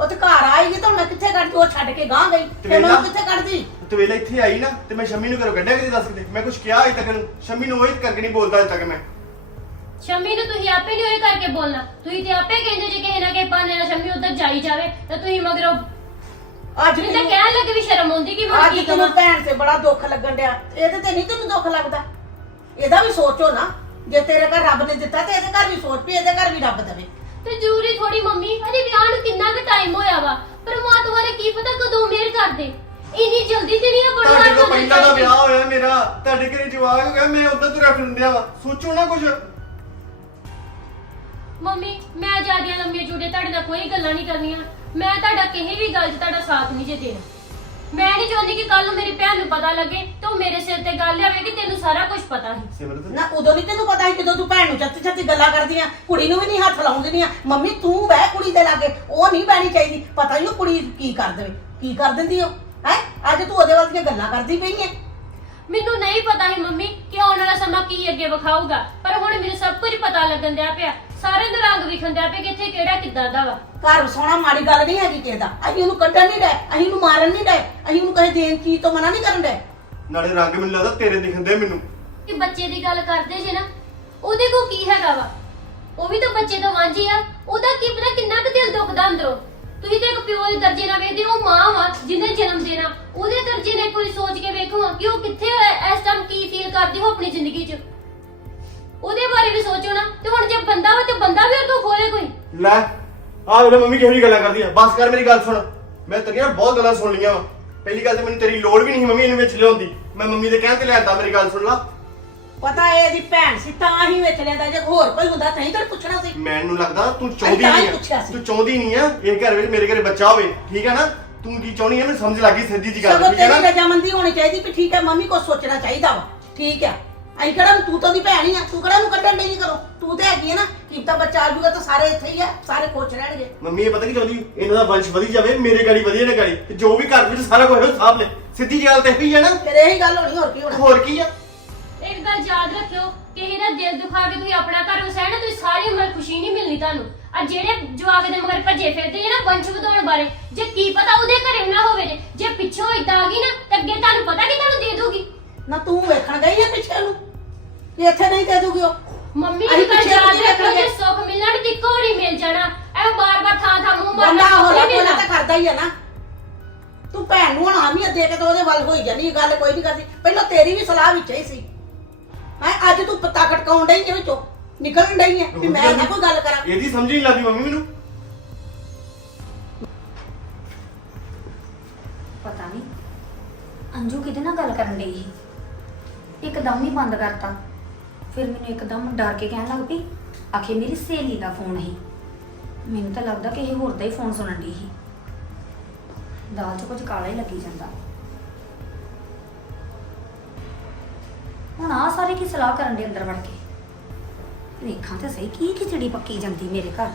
ਉਹ ਤੇ ਘਰ ਆਏਗੀ ਤਾਂ ਮੈਂ ਕਿੱਥੇ ਕੱਢਦੀ? ਉਹ ਛੱਡ ਕੇ ਗਾਂ ਗਈ। ਤੇ ਮੈਂ ਉਹਨੂੰ ਕਿੱਥੇ ਕੱਢਦੀ? ਤੂੰ ਵੇਲੇ ਇੱਥੇ ਆਈ ਨਾ ਤੇ ਮੈਂ ਸ਼ਮੀ ਨੂੰ ਘਰੋਂ ਕੱਢਿਆ ਕਿਤੇ ਦੱਸ ਕਿਤੇ ਮੈਂ ਕੁਛ ਕਿਹਾ ਅਜੇ ਤੱਕ ਨੂੰ ਸ਼ਮੀ ਨੂੰ ਉਹ ਕਰਕੇ ਨਹੀਂ ਬੋਲਦਾ ਅਜੇ ਤੱਕ ਮੈਂ। ਸ਼ਮੀ ਨੂੰ ਤੁਸੀਂ ਆਪੇ ਨਹੀਂ ਹੋਏ ਕਰਕੇ ਬੋਲਣਾ। ਤੁਸੀਂ ਤੇ ਆਪੇ ਕਹਿੰਦੇ ਜੇ ਕਿਸੇ ਨਾ ਕਿਸੇ ਬਹਾਨੇ ਨਾਲ ਸ਼ਮੀ ਉੱਧਰ ਜਾਈ ਜਾਵੇ ਤਾਂ ਤੁਸੀਂ ਮਗਰੋਂ ਅੱਜ ਮੈਨੂੰ ਤਾਂ ਤੈਨੂੰ- ਕਹਿਣ ਲੱਗੇ ਵੀ ਸ਼ਰਮ ਆਉਂਦੀ ਕਿ ਮੈਂ ਅੱਜ ਕੀ ਤੈਨੂੰ ਕਰਾਂ ਭੈਣ ਤੇ ਬੜਾ ਦੁੱਖ ਲੱਗਣ ਡਿਆ। ਇਹਦੇ ਤੇ ਨਹੀਂ ਤੈਨੂੰ ਦੁੱਖ ਲੱਗਦਾ। ਇਹਦਾ ਵੀ ਸੋਚੋ ਨਾ। ਜੇ ਤੇਰੇ ਘਰ ਰੱਬ ਨੇ ਦਿੱਤਾ ਤੇ ਇਹਦੇ ਘਰ ਵੀ ਸੋਚ ਵੀ ਇਹਦੇ ਘਰ ਵੀ ਰੱਬ ਦੇਵੇ। ਤੇ ਜ਼ਰੂਰੀ ਥੋੜੀ ਮੰਮੀ ਅਜੇ ਵਿਆਹ ਨੂੰ ਕਿੰਨਾ ਕੁ ਟਾਈਮ ਹੋਇਆ ਵਾ। ਪਰਮਾਤਮਾ ਨੇ ਕੀ ਪਤਾ ਕਦੋਂ ਮਿਹਰ ਕਰਦੇ। ਇੰਨੀ ਜਲਦੀ ਤੇ ਨਹੀਂ ਤੁਹਾਡੇ ਆਪਣਾ ਤੋਂ ਪਹਿਲਾਂ ਦਾ ਵਿਆਹ ਹੋਇਆ ਮੇਰਾ। ਤੁਹਾਡੇ ਘਰੇ ਜਵਾਕ ਹੋ ਗਿਆ ਮੈਂ ਉਦੋਂ ਤੋਂ ਰੱਖ ਦਿੰਦਿਆ ਵਾ। ਸੋਚੋ ਨਾ ਕੁਛ। ਮੰਮੀ ਮੈਂ ਜਿਆਦੀਆਂ ਲੰਮੀਆਂ ਜੁੜੇ ਤੁਹਾਡੇ ਨਾਲ ਕੋਈ ਗੱਲਾਂ ਨਹੀਂ ਕਰਨੀਆਂ। ਮੈਂ ਤੁਹਾਡਾ ਕਿਸੇ ਵੀ ਗੱਲ 'ਚ ਤੁਹਾਡਾ ਸਾਥ ਨਹੀਂ ਜੇ ਦੇਣਾ। ਮੈਂ ਨਹੀਂ ਚਾਹੁੰਦੀ ਕਿ ਕੱਲ ਨੂੰ ਮੇਰੀ ਭੈਣ ਨੂੰ ਪਤਾ ਲੱਗੇ ਤੇ ਉਹ ਮੇਰੇ ਸਿਰ ਤੇ ਗੱਲ ਆਵੇ ਕਿ ਤੈਨੂੰ ਸਾਰਾ ਕੁਝ ਪਤਾ ਸੀ। ਸਿਮਰਤ? ਨਾ ਉਦੋਂ ਨਹੀਂ ਤੈਨੂੰ ਪਤਾ ਸੀ ਜਦੋਂ ਤੂੰ ਭੈਣ ਨੂੰ ਛੱਤੀ ਛੱਤੀ ਗੱਲਾਂ ਕਰਦੀਆਂ ਕੁੜੀ ਨੂੰ ਵੀ ਨਹੀਂ ਹੱਥ ਲਾਉਣ ਦਿੰਦੀਆਂ ਮੰਮੀ ਤੂੰ ਬਹਿ ਕੁੜੀ ਦੇ ਲਾਗੇ। ਉਹ ਨਹੀਂ ਬਹਿਣੀ ਚਾਹੀਦੀ। ਪਤਾ ਨਹੀਂ ਉਹ ਕੁੜੀ ਕੀ ਕਰ ਦੇਵੇ। ਕੀ ਕਰ ਦਿੰਦੀ ਉਹ? ਹੈ? ਅੱਜ ਤੂੰ ਉਹਦੇ ਵਾਸਤੇ ਗੱਲਾਂ ਕਰਦੀ ਪਈ ਹੈ ਮੈਨੂੰ ਨਹੀਂ ਪਤਾ ਸੀ ਮੰਮੀ ਕਿ ਆਉਣ ਵਾਲਾ ਸਮਾਂ ਕੀ ਅੱਗੇ ਵਿਖਾਊਗਾ। ਪਰ ਹੁਣ ਮੈਨੂੰ ਸਭ ਕੁਝ ਪਤਾ ਲੱਗਣ ਦਿਆ ਪਿਆ। ਸਾਰੇ ਦੇ ਰੰਗ ਵਿਖਣ ਦਿਆ ਪਿਆ ਕਿ ਇੱਥੇ ਕਿਹੜਾ ਕਿੱਦਾਂ ਦਾ ਵਾ। ਘਰ ਸੋਣਾ ਮਾੜੀ ਗੱਲ ਨਹੀਂ ਹੈਗੀ ਕਿਸੇ ਦਾ। ਅਸੀਂ ਉਹਨੂੰ ਕੱਢਣ ਨਹੀਂ ਡਏ ਅਸੀਂ ਉਹਨੂੰ ਮਾਰਨ ਨਹੀਂ ਡਏ ਅਸੀਂ ਉਹਨੂੰ ਕਹੇ ਦੇਣ ਚੀਜ਼ ਤੋਂ ਮਨਾ ਨਹੀਂ ਕਰਨ ਡਏ। ਨਾਲੇ ਰੰਗ ਮੈਨੂੰ ਲੱਗਦਾ ਤੇਰੇ ਦਿਖਦੇ ਮੈਨੂੰ। ਕਿ ਬੱਚੇ ਦੀ ਗੱਲ ਕਰਦੇ ਜੇ ਨਾ ਉਹਦੇ ਕੋ ਕੀ ਹੈਗਾ ਵਾ? ਉਹ ਵੀ ਤਾਂ ਬੱਚੇ ਤੋਂ ਵਾਂਝੀ ਆ। ਉਹਦਾ ਕੀ ਪਤਾ ਕਿੰਨਾ ਕੁ ਦਿਲ ਦੁਖਦਾ ਅੰਦਰੋਂ। ਤੁਸੀਂ ਤੇ ਇੱਕ ਪਿਓ ਦੇ ਦਰਜੇ ਨਾਲ ਵੇਖਦੇ ਹੋ ਉਹ ਮਾਂ ਵਾ ਜਿਹਨੇ ਜਨਮ ਦੇਣਾ। ਉਹਦੇ ਦਰਜੇ ਨੇ ਕੋਈ ਸੋਚ ਕੇ ਵੇਖੋ ਕਿ ਉਹ ਕਿੱਥੇ ਹੈ, ਇਸ ਟਾਈਮ ਕੀ ਫੀਲ ਕਰਦੀ ਹੋ ਆਪਣੀ ਜ਼ਿੰਦਗੀ 'ਚ। ਉਹਦੇ ਬਾਰੇ ਵੀ ਸੋਚੋ ਨਾ ਤੇ ਹੁਣ ਜੇ ਬੰਦਾ ਵਾ ਤੇ ਬੰਦਾ ਵੀ ਉਹ ਤੋਂ ਖੋਲੇ ਕੋਈ। ਲੈ ਆ ਵੇਲੇ ਮੰਮੀ ਕਿਹੋ ਜਿਹੀ ਗੱਲਾਂ ਕਰਦੀ ਆ। ਬਸ ਕਰ ਮੇਰੀ ਗੱਲ ਸੁਣ। ਮੈਂ ਤੇਰੀਆਂ ਬਹੁਤ ਗੱਲਾਂ ਸੁਣ ਲਈਆਂ ਵਾ। ਪਹਿਲੀ ਗੱਲ ਤੇ ਮੈਨੂੰ ਤੇਰੀ ਲੋੜ ਵੀ ਨਹੀਂ ਸੀ ਮੰਮੀ ਇਹਨੂੰ ਵਿੱਚ ਲਿਆਉਂਦੀ ਮੈਂ ਮੰਮੀ ਦੇ ਕਹਿਣ ਤੇ ਲਿਆਂਦਾ ਮੇਰੀ ਗੱਲ ਸੁਣ ਲਾ। ਪਤਾ ਇਹ ਇਹਦੀ ਭੈਣ ਸੀ ਤਾਂ ਹੀ ਵੇਚ ਲੈਂਦਾ ਜੇ ਹੋਰ ਕੋਈ ਹੁੰਦਾ ਤਾਂ ਹੀ ਤਾਂ ਪੁੱਛਣਾ ਸੀ। ਮੈਨੂੰ ਲੱਗਦਾ ਤੂੰ ਚਾਹੁੰਦੀ ਤਾਂ ਹੀ ਨਹੀਂ ਪੁੱਛਿਆ ਆ ਸੀ। ਤੂੰ ਚਾਹੁੰਦੀ ਨਹੀਂ ਆ ਇਹ ਘਰ ਵਿੱਚ ਮੇਰੇ ਘਰੇ ਬੱਚਾ ਹੋਵੇ। ਠੀਕ ਹੈ ਨਾ? ਤੂੰ ਕੀ ਚਾਹੁੰਦੀ ਆ? ਮੈਨੂੰ ਸਮਝ ਲੱਗੀ ਸਿੱਧੀ ਜੀ ਗੱਲ ਸਗੋਂ ਠੀਕ ਹੈ ਤੇਰੀ ਨਾ ਰਜਾਮੰਦੀ ਹੋਣੀ ਚਾਹੀਦੀ ਵੀ ਠੀਕ ਹੈ ਮੰਮੀ ਕੋ ਸੋਚਣਾ ਚਾਹੀਦਾ ਵਾ। ਠੀਕ ਹੈ ਅਸੀਂ ਕਿਹੜਾ ਨੂੰ- ਤੂੰ ਤਾਂ ਦੀ ਭੈਣ ਹੀ ਆ ਤੂੰ ਕਿਹੜਾ ਨੂੰ ਕੱਢਣ ਨਹੀਂ ਕਰੋ ਤੂੰ ਤੇ ਹੈਗੀ ਹੈ ਨਾ ਕੀ ਤਾਂ ਬੱਚਾ ਆ ਜਾਊਗਾ ਤਾਂ ਸਾਰੇ ਇੱਥੇ ਹੀ ਆ ਸਾਰੇ ਖੁਸ਼ ਰਹਿਣਗੇ। ਮੰਮੀ ਇਹ ਪਤਾ ਕੀ ਚਾਹੁੰਦੀ? ਇਹਨਾਂ ਦਾ ਵੰਸ਼ ਵਧੀ ਜਾਵੇ ਮੇਰੇ ਗਾੜੀ ਵਧੀਆ ਨਾ ਗਾੜੀ। ਤੇ ਜੋ ਵੀ ਘਰ ਵਿੱਚ ਸਾਰਾ ਕੁਝ ਉਹ ਸਾਂਭ ਲੈ। ਸਿੱਧੀ ਜੀ ਗੱਲ ਤੇ ਇਹੀ ਹੈ ਨਾ। ਫਿਰ ਇਹੀ ਗੱਲ ਹੋਣੀ ਹੋਰ ਕੀ ਹੋਣਾ? ਹੋਰ ਕੀ ਆ? ਇੱਕ ਗੱਲ ਯਾਦ ਰੱਖਿਓ ਕਿਸੇ ਦਾ ਦਿਲ ਦੁਖਾ ਕੇ ਤੁਸੀਂ ਆਪਣਾ ਘਰ ਵਸਾਇਆ ਨਾ ਤੁਸੀਂ ਸਾਰੀ ਉਮਰ ਖੁਸ਼ੀ ਨਹੀਂ ਮਿਲਣੀ ਤੁਹਾਨੂੰ। ਆ ਜਿਹੜੇ ਜਵਾਕ ਦੇ ਮਗਰ ਭੱਜੇ ਫਿਰਦੇ ਜੇ ਨਾ ਵੰਸ਼ ਵਧਾਉਣ ਬਾਰੇ ਜੇ ਕੀ ਪਤਾ ਉਹਦੇ ਘਰੇ ਨਾ ਹੋਵੇ ਜੇ। ਜੇ ਪਿੱਛੋਂ ਇਦਾਂ ਆ ਗਈ ਨਾ ਤਾਂ ਅੱਗੇ ਤੁਹਾਨੂੰ ਪਤਾ ਕਿ ਤੁਹਾਨੂੰ ਦੇ ਦੂਗੀ ਨਾ ਤੂੰ ਵੇਖਣ ਗਈ ਹੈ ਪਿੱਛੇ ਨੂੰ ਵੀ ਇੱਥੇ ਨਹੀਂ ਦੇ ਦੂਗੀ ਉਹ। ਮੰਮੀ ਅਸੀਂ ਦੀ ਗੱਲ ਪਿੱਛੇ ਯਾਦ ਜੇ ਰੱਖਾਂਗੇ। ਸੁੱਖ ਮਿਲਣਾ ਤੇ ਇੱਕੋ ਵਾਰੀ ਮਿਲ ਜਾਣਾ। ਐ ਬਾਰ-ਬਾਰ ਥਾਂ ਥਾਂ ਮੂੰਹ ਮਾਰਨਾ ਬੰਦਾ ਸੁੱਖ ਹੋਲਾ ਨਹੀਂ ਕੋਲਾ ਮਿਲਣਾ। ਤਾਂ ਕਰਦਾ ਹੀ ਹੈ ਨਾ। ਤੂੰ ਭੈਣ ਨੂੰ ਹੁਣ ਹਾਮੀਅਤ ਦੇ ਕੇ ਤਾਂ ਉਹਦੇ ਵੱਲ ਹੋਈ ਜਾਨੀ ਇਹ ਗੱਲ ਕੋਈ ਨਹੀਂ ਕਰਦੀ। ਪਹਿਲਾਂ ਤੇਰੀ ਵੀ ਸਲਾਹ ਵਿੱਚ ਹੀ ਸੀ। ਹੈ ਅੱਜ ਤੂੰ ਪਤਾ ਖਟਕਾਉਣ ਡਈ ਜੇ ਵਿੱਚੋਂ। ਨਿਕਲਣ ਡਈ ਹੈ ਵੀ ਮੈਂ ਨਾ ਕੋਈ ਗੱਲ ਕਰਾਂ। ਇਹਦੀ ਸਮਝ ਨਹੀਂ ਲੱਗਦੀ ਮੰਮੀ ਮੈਨੂੰ। ਪਤਾ ਨਹੀਂ। ਅੰਜੂ ਕਿਹਦੇ ਨਾਲ ਗੱਲ ਕਰਨ ਡਈ ਸੀ? ਇੱਕਦਮ ਹੀ ਬੰਦ ਕਰਤਾ। ਫਿਰ ਮੈਨੂੰ ਇੱਕਦਮ ਡਰ ਕੇ ਕਹਿਣ ਲੱਗ ਪਈ, ਆਖੇ ਮੇਰੀ ਸਹੇਲੀ ਦਾ ਫੋਨ ਸੀ। ਮੈਨੂੰ ਤਾਂ ਲੱਗਦਾ ਕਿ ਇਹ ਹੋਰ ਦਾ ਹੀ ਫੋਨ ਸੁਣਨ ਦੀ ਸੀ। ਦਾਲ 'ਚ ਕੁਝ ਕਾਲਾ ਹੀ ਲੱਗੀ ਜਾਂਦਾ। ਹੁਣ ਆ ਸਾਰੇ ਕੀ ਸਲਾਹ ਕਰਨ ਦੇ ਅੰਦਰ ਵੜ ਕੇ? ਵੇਖਾਂ ਤਾਂ ਸਹੀ ਕੀ ਖਿਚੜੀ ਪੱਕੀ ਜਾਂਦੀ ਮੇਰੇ ਘਰ।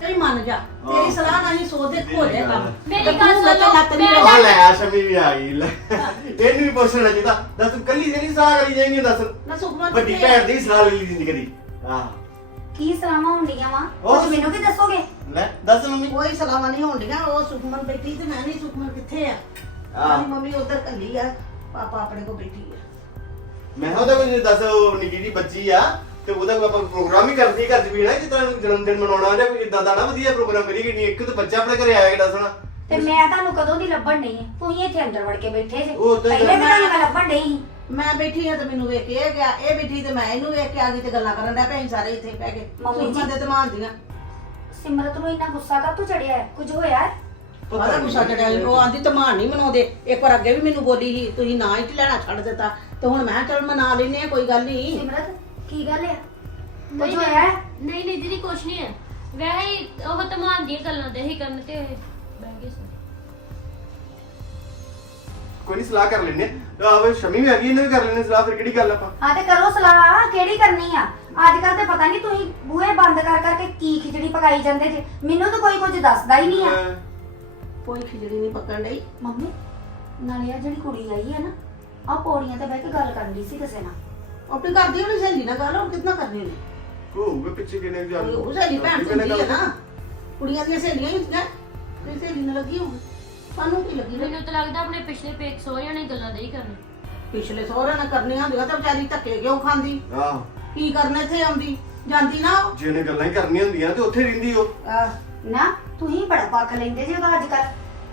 ਤੇਰੀ ਮੰਨ ਜਾ। ਤੇਰੀ ਸਲਾਹ ਨਾਲ ਹੀ ਸੋਚਦੇ ਖੋ ਜਾਏ ਕੰਮ। ਮੇਰੀ ਗੱਲ ਸੁਣੋ, ਲੱਤ ਨਹੀਂ ਮੈਂ-। ਆ ਲੈ ਆ ਸ਼ਮੀ ਵੀ ਆ ਗਈ। ਲੈ ਇਹਨੂੰ ਵੀ ਪੁੱਛਣਾ ਚਾਹੀਦਾ ਦੱਸ ਤੂੰ ਕੱਲੀ ਜਿਹੜੀ ਸਲਾਹ ਕਰੀ ਜਾਏਂਗੀ ਦੱਸ। ਨਾ ਸੁਖਮਨ ਵੱਡੀ ਕਿੱਥੇ ਭੈਣ? ਦੀ ਸਲਾਹ ਲਈ ਜ਼ਿੰਦਗੀ ਦੀ। ਆਹ। ਕੀ ਸਲਾਹਾਂ ਹੁੰਦੀਆਂ ਵਾ? ਉਹ- ਕੁਝ ਮੈਨੂੰ ਵੀ ਦੱਸੋਗੇ? ਲੈ ਦੱਸ ਮੰਮੀ। ਕੋਈ ਸਲਾਹਾਂ ਨਹੀਂ ਹੁੰਦੀਆਂ ਉਹ ਸੁਖਮਨ ਬੈਠੀ ਤੇ ਮੈਂ ਨਹੀਂ ਸੁਖਮਨ ਕਿੱਥੇ ਆ? ਆਹ। ਮੇਰੀ ਮੰਮੀ ਉਧਰ ਕੱਲੀ ਆ ਪਾਪਾ ਆਪਣੇ ਕੋ ਬੈਠੀ ਆ। ਮੈਂ ਕਿਹਾ ਉਹਦਾ ਕੋਈ ਦੱਸ ਉਹ ਨਿੱਕੀ ਜੀ ਬੱਚੀ ਆ ਤੇ ਉਹਦਾ ਆਪਾਂ ਪ੍ਰੋਗਰਾਮ ਹੀ ਕਰਦੀ ਘਰ ਚ ਵੀ ਨਾ ਜਿੱਦਾਂ ਜਨਮ ਦਿਨ ਮਨਾਉਣਾ ਜਾਂ ਕੋਈ ਇਦਾਂ ਦਾ ਨਾ ਵਧੀਆ ਪ੍ਰੋਗਰਾਮ ਕਰੀ ਕਿ ਨਹੀਂ ਇੱਕ ਤਾਂ ਬੱਚਾ ਆਪਣੇ ਘਰੇ ਆਇਆ ਕਿੱਡਾ ਸੋਹਣਾ ਤੇ ਮੈਂ ਤੁਹਾਨੂੰ ਕਦੋਂ ਦੀ ਲੱਭਣ ਨਹੀਂ ਹੈ? ਤੁਸੀਂ ਇੱਥੇ ਅੰਦਰ ਵੜ ਕੇ ਬੈਠੇ ਉਹ ਤਾਂ ਪਹਿਲੇ ਤਾਂ ਤੁਹਾਨੂੰ ਮੈਂ ਲੱਭਣ ਨਹੀਂ ਸੀ। ਮੈਂ ਬੈਠੀ ਆ ਤੇ ਮੈਨੂੰ ਵੇਖ ਕੇ ਇਹ ਗਿਆ ਇਹ ਬੈਠੀ ਤੇ ਮੈਂ ਇਹਨੂੰ ਵੇਖ ਕੇ ਆ ਗਈ ਤੇ ਗੱਲਾਂ ਕਰਨ ਡਿਆ ਪਏ ਸਾਰੇ ਇੱਥੇ ਬਹਿ ਕੇ। ਮੰਮੀ ਜੀ। ਸੁਰਮਾਂ ਦੇ ਤੇ ਮਾਂਦੀਆਂ ਸਿਮਰਤ ਨੂੰ ਇੰਨਾ ਗੁੱਸਾ ਕਾਹਤੋਂ ਚੜਿਆ ਹੈ? ਕੁਝ ਹੋਇਆ ਹੈ? ਪਤਾ ਗੁੱਸਾ ਚੜਿਆ ਸੀ। ਉਹ ਆਂਦੀ ਧਮਾਨ ਨਹੀਂ ਮਨਾਉਂਦੇ। ਇੱਕ ਵਾਰ ਅੱਗੇ ਵੀ ਮੈਨੂੰ ਬੋਲੀ ਸੀ ਤੁਸੀਂ ਨਾ ਹੀ ਲੈਣਾ ਛੱਡ ਦਿੱਤਾ। ਤੇ ਹੁਣ ਮੈਂ ਕਿਹਾ ਚੱਲ ਮਨਾ ਲੈਨੇ ਆ ਕੋਈ ਗੱਲ ਨਹੀਂ। ਸਿਮਰਤ ਕੀ ਗੱਲ ਹੈ ਕੁਝ ਨਹੀਂ। ਹੋਇਆ? ਹੈ ਨਹੀਂ ਨਹੀਂ ਦੀਦੀ ਕੁਛ ਨਹੀਂ ਹੈ ਵੈਸੇ ਹੀ ਉਹ ਤਮਾਨ ਦੀਆਂ ਗੱਲਾਂ ਤੇ ਹੀ ਕਰਨ ਤੇ ਬਹਿ ਗਏ ਕੋਈ ਨਹੀਂ ਸਲਾਹ ਕਰ ਲੈਨੇ ਆ। ਆਹ ਸ਼ਮੀ ਵੀ ਆ ਗਈ ਇਹਨੇ ਵੀ ਕਰ ਲੈਨੇ ਸਲਾਹ ਫਿਰ ਕਿਹੜੀ ਗੱਲ ਆਪਾਂ? ਹਾਂ ਤੇ ਕਰੋ ਸਲਾਹ ਕਿਹੜੀ ਕਰਨੀ ਆ? ਅੱਜ ਕੱਲ ਤੇ ਪਤਾ ਨਹੀਂ ਤੁਸੀਂ ਬੂਹੇ ਬੰਦ ਕਰ ਕਰਕੇ ਕੀ ਖਿਚੜੀ ਪਕਾਈ ਜਾਂਦੇ ਜੇ। ਮੈਨੂੰ ਤਾਂ ਕੋਈ ਕੁਝ ਦੱਸਦਾ ਹੀ ਨਹੀਂ ਆ। ਅਹ, ਕੋਈ ਖਿਚੜੀ ਨਹੀਂ ਪੱਕਣ ਡਈ। ਮੰਮੀ ਨਾਲੇ ਆ ਜਿਹੜੀ ਕੁੜੀ ਆਈ ਹੈ ਨਾ ਆ ਪੌੜੀਆਂ ਤੇ ਬਹਿ ਕੇ ਗੱਲ ਕਰਨ ਦੀ ਸੀ ਕਿਸੇ ਨਾਲ। ਆਪਣੀ ਕਰਦੀ ਹੋਣੀ ਸਹੇਲੀ ਨਾਲ ਗੱਲ ਉਹ ਕਿਤਨਾ ਕਰਨੀ ਉਹਨੇ? ਹੋਊਗਾ ਪਿੱਛੇ ਕਿਨੇ ਜਾ ਉਹ ਸਹੇਲੀ ਭੈਣ ਹੁੰਦੀ ਹੈ ਨਾ। ਕੁੜੀਆਂ ਦੀਆਂ ਸਹੇਲੀਆਂ ਹੀ ਹੁੰਦੀਆਂ। ਕੋਈ ਸਹੇਲੀ ਨਾਲ ਲੱਗੀ ਹੋਊਗੀ। ਸਾਨੂੰ ਕੀ ਲੱਗੀ? ਮੈਨੂੰ ਤਾਂ ਲੱਗਦਾ ਆਪਣੇ ਪਿਛਲੇ ਪੇਕ ਸੋਹਰਿਆਂ ਨੇ ਗੱਲਾਂ ਦੇ ਹੀ ਕਰਨੀ ਪਿਛਲੇ ਸਹੁਰਿਆਂ ਨਾਲ ਕਰਨੀਆਂ ਹੁੰਦੀਆਂ ਤਾਂ ਵਿਚਾਰੀ ਧੱਕੇ ਕਿਉਂ ਖਾਂਦੀ? ਆਹ ਕੀ ਕਰਨ ਇੱਥੇ ਆਉਂਦੀ? ਜਾਂਦੀ ਨਾ ਉਹ। ਜੇ ਇਹਨੇ ਗੱਲਾਂ ਹੀ ਕਰਨੀਆਂ ਹੁੰਦੀਆਂ ਤੇ ਉੱਥੇ ਰਹਿੰਦੀ ਉਹ। ਆਹ, ਨਾ ਤੁਸੀਂ ਬੜਾ ਪੱਖ ਲੈਂਦੇ ਜੇ ਉਹਦਾ ਅੱਜ ਕੱਲ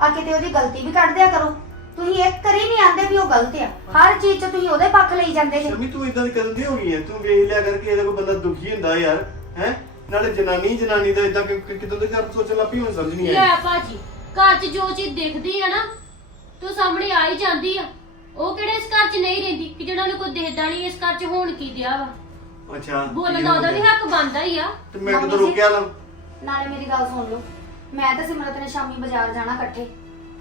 ਆ ਕਿਤੇ ਉਹਦੀ ਗਲਤੀ ਵੀ ਕੱਢ ਦਿਆ ਕਰੋ। ਤੁਸੀਂ ਇੱਕ ਕਰੀ ਨਹੀਂ ਆਂਦੇ ਵੀ ਉਹ ਗਲਤ ਆ। ਹਰ ਚੀਜ਼ 'ਚ ਤੁਸੀਂ ਉਹਦੇ ਪੱਖ ਲਈ ਜਾਂਦੇ ਜੇ ਸ਼ਮੀ ਤੂੰ ਇਦਾਂ ਦੀ ਕਰਨ ਦੀ ਹੋ ਗਈ ਹੈ ਤੂੰ ਵੇਖ ਲਿਆ ਕਰਕੇ ਇਹਦਾ ਕੋਈ ਬੰਦਾ ਦੁਖੀ ਹੁੰਦਾ ਯਾਰ ਹੈ? ਨਾਲੇ ਜਨਾਨੀ ਜਨਾਨੀ ਦਾ ਇਦਾਂ ਕਿਤੋਂ ਦੇ ਘਰ ਸੋਚਣ ਲੱਪੀ ਹੁਣ ਸਮਝ ਨਹੀਂ ਲੈ ਆਈ ਭਾਜੀ ਘਰ 'ਚ ਜੋ ਚੀਜ਼ ਦਿਖਦੀ ਆ ਨਾ ਤੂੰ ਸਾਹਮਣੇ ਆ ਹੀ ਜਾਂਦੀ ਆ। ਉਹ ਕਿਹੜੇ ਇਸ ਘਰ 'ਚ ਨਹੀਂ ਰਹਿੰਦੀ? ਕਿ ਜਿਹੜਾ ਨੂੰ ਕੋਈ ਦੇਖਦਾ ਨਹੀਂ ਇਸ ਘਰ 'ਚ ਹੋਣ ਕੀ ਦਿਆ ਵਾ? ਅੱਛਾ ਬੋਲਣ ਦਾ ਉਹਦਾ ਵੀ ਹੱਕ ਬਣਦਾ ਹੀ ਆ। ਤੇ ਮੈਂ ਕਦੋਂ ਮੰਮੀ ਜੀ। ਰੋਕਿਆ ਲਾਂ ਨਾਲੇ ਮੇਰੀ ਗੱਲ ਸੁਣ ਲਓ। ਮੈਂ ਤੇ ਸਿਮਰਤ ਨੇ ਸ਼ਾਮੀ ਬਾਜ਼ਾਰ ਜਾਣਾ ਇਕੱਠੇ।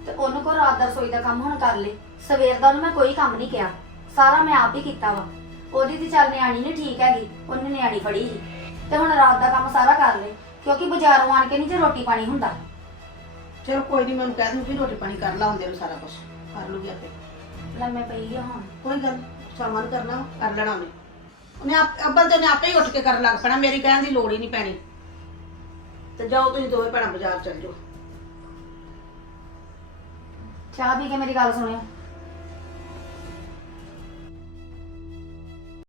ਤੇ ਉਹਨੂੰ ਕੋ ਰਾਤ ਦਾ ਰਸੋਈ ਦਾ ਕੰਮ ਹੁਣ ਕਰ ਲੇ। ਸਵੇਰ ਦਾ ਉਹਨੂੰ ਮੈਂ ਕੋਈ ਕੰਮ ਨਹੀਂ ਕਿਹਾ। ਸਾਰਾ ਮੈਂ ਆਪ ਹੀ ਕੀਤਾ ਵਾ। ਉਹਦੀ ਤੇ ਚੱਲ ਨਿਆਣੀ ਨਹੀਂ ਠੀਕ ਹੈਗੀ ਉਹਨੇ ਨਿਆਣੀ ਫੜੀ ਸੀ। ਤੇ ਹੁਣ ਰਾਤ ਦਾ ਕੰਮ ਸਾਰਾ ਕਰ ਲੇ ਕਿਉਂਕਿ ਬਾਜ਼ਾਰੋਂ ਆਣ ਕੇ ਨਹੀਂ ਜੇ ਰੋਟੀ ਪਾਣੀ ਹੁੰਦਾ। ਚਲੋ ਕੋਈ ਨਹੀਂ ਮੈਂ ਉਹਨੂੰ ਕਹਿ ਦੂੰ ਕਿ ਰੋਟੀ ਪਾਣੀ ਕਰ ਲਾ ਹੁੰਦੇ ਨੂੰ ਸਾਰਾ ਕੁਝ ਕਰ ਲੂਗੀ ਆਪੇ। ਲੰਮੇ ਪਈ ਆ ਹੁਣ। ਕੋਈ ਗੱਲ ਸਾਮਾਨ ਕਰਨਾ ਵਾ, ਕਰ ਲੈਣਾ ਉਹਨੇ। ਉਹਨੇ ਆਪ ਅੱਬਲ ਤੇ ਉਹਨੇ ਆਪੇ ਹੀ ਉੱਠ ਕੇ ਕਰਨ ਲੱਗ ਪੈਣਾ ਮੇਰੀ ਕਹਿਣ ਦੀ ਲੋੜ ਹੀ ਨਹੀਂ ਪੈਣੀ। ਤੇ ਜਾਓ ਤੁਸੀਂ ਦੋਵੇਂ ਭੈਣਾਂ ਬਾਜ਼ਾਰ ਚੱਲ ਜਾਓ। ਚਾਹ ਪੀ ਕੇ ਮੇਰੀ ਗੱਲ ਸੁਣਿਓ।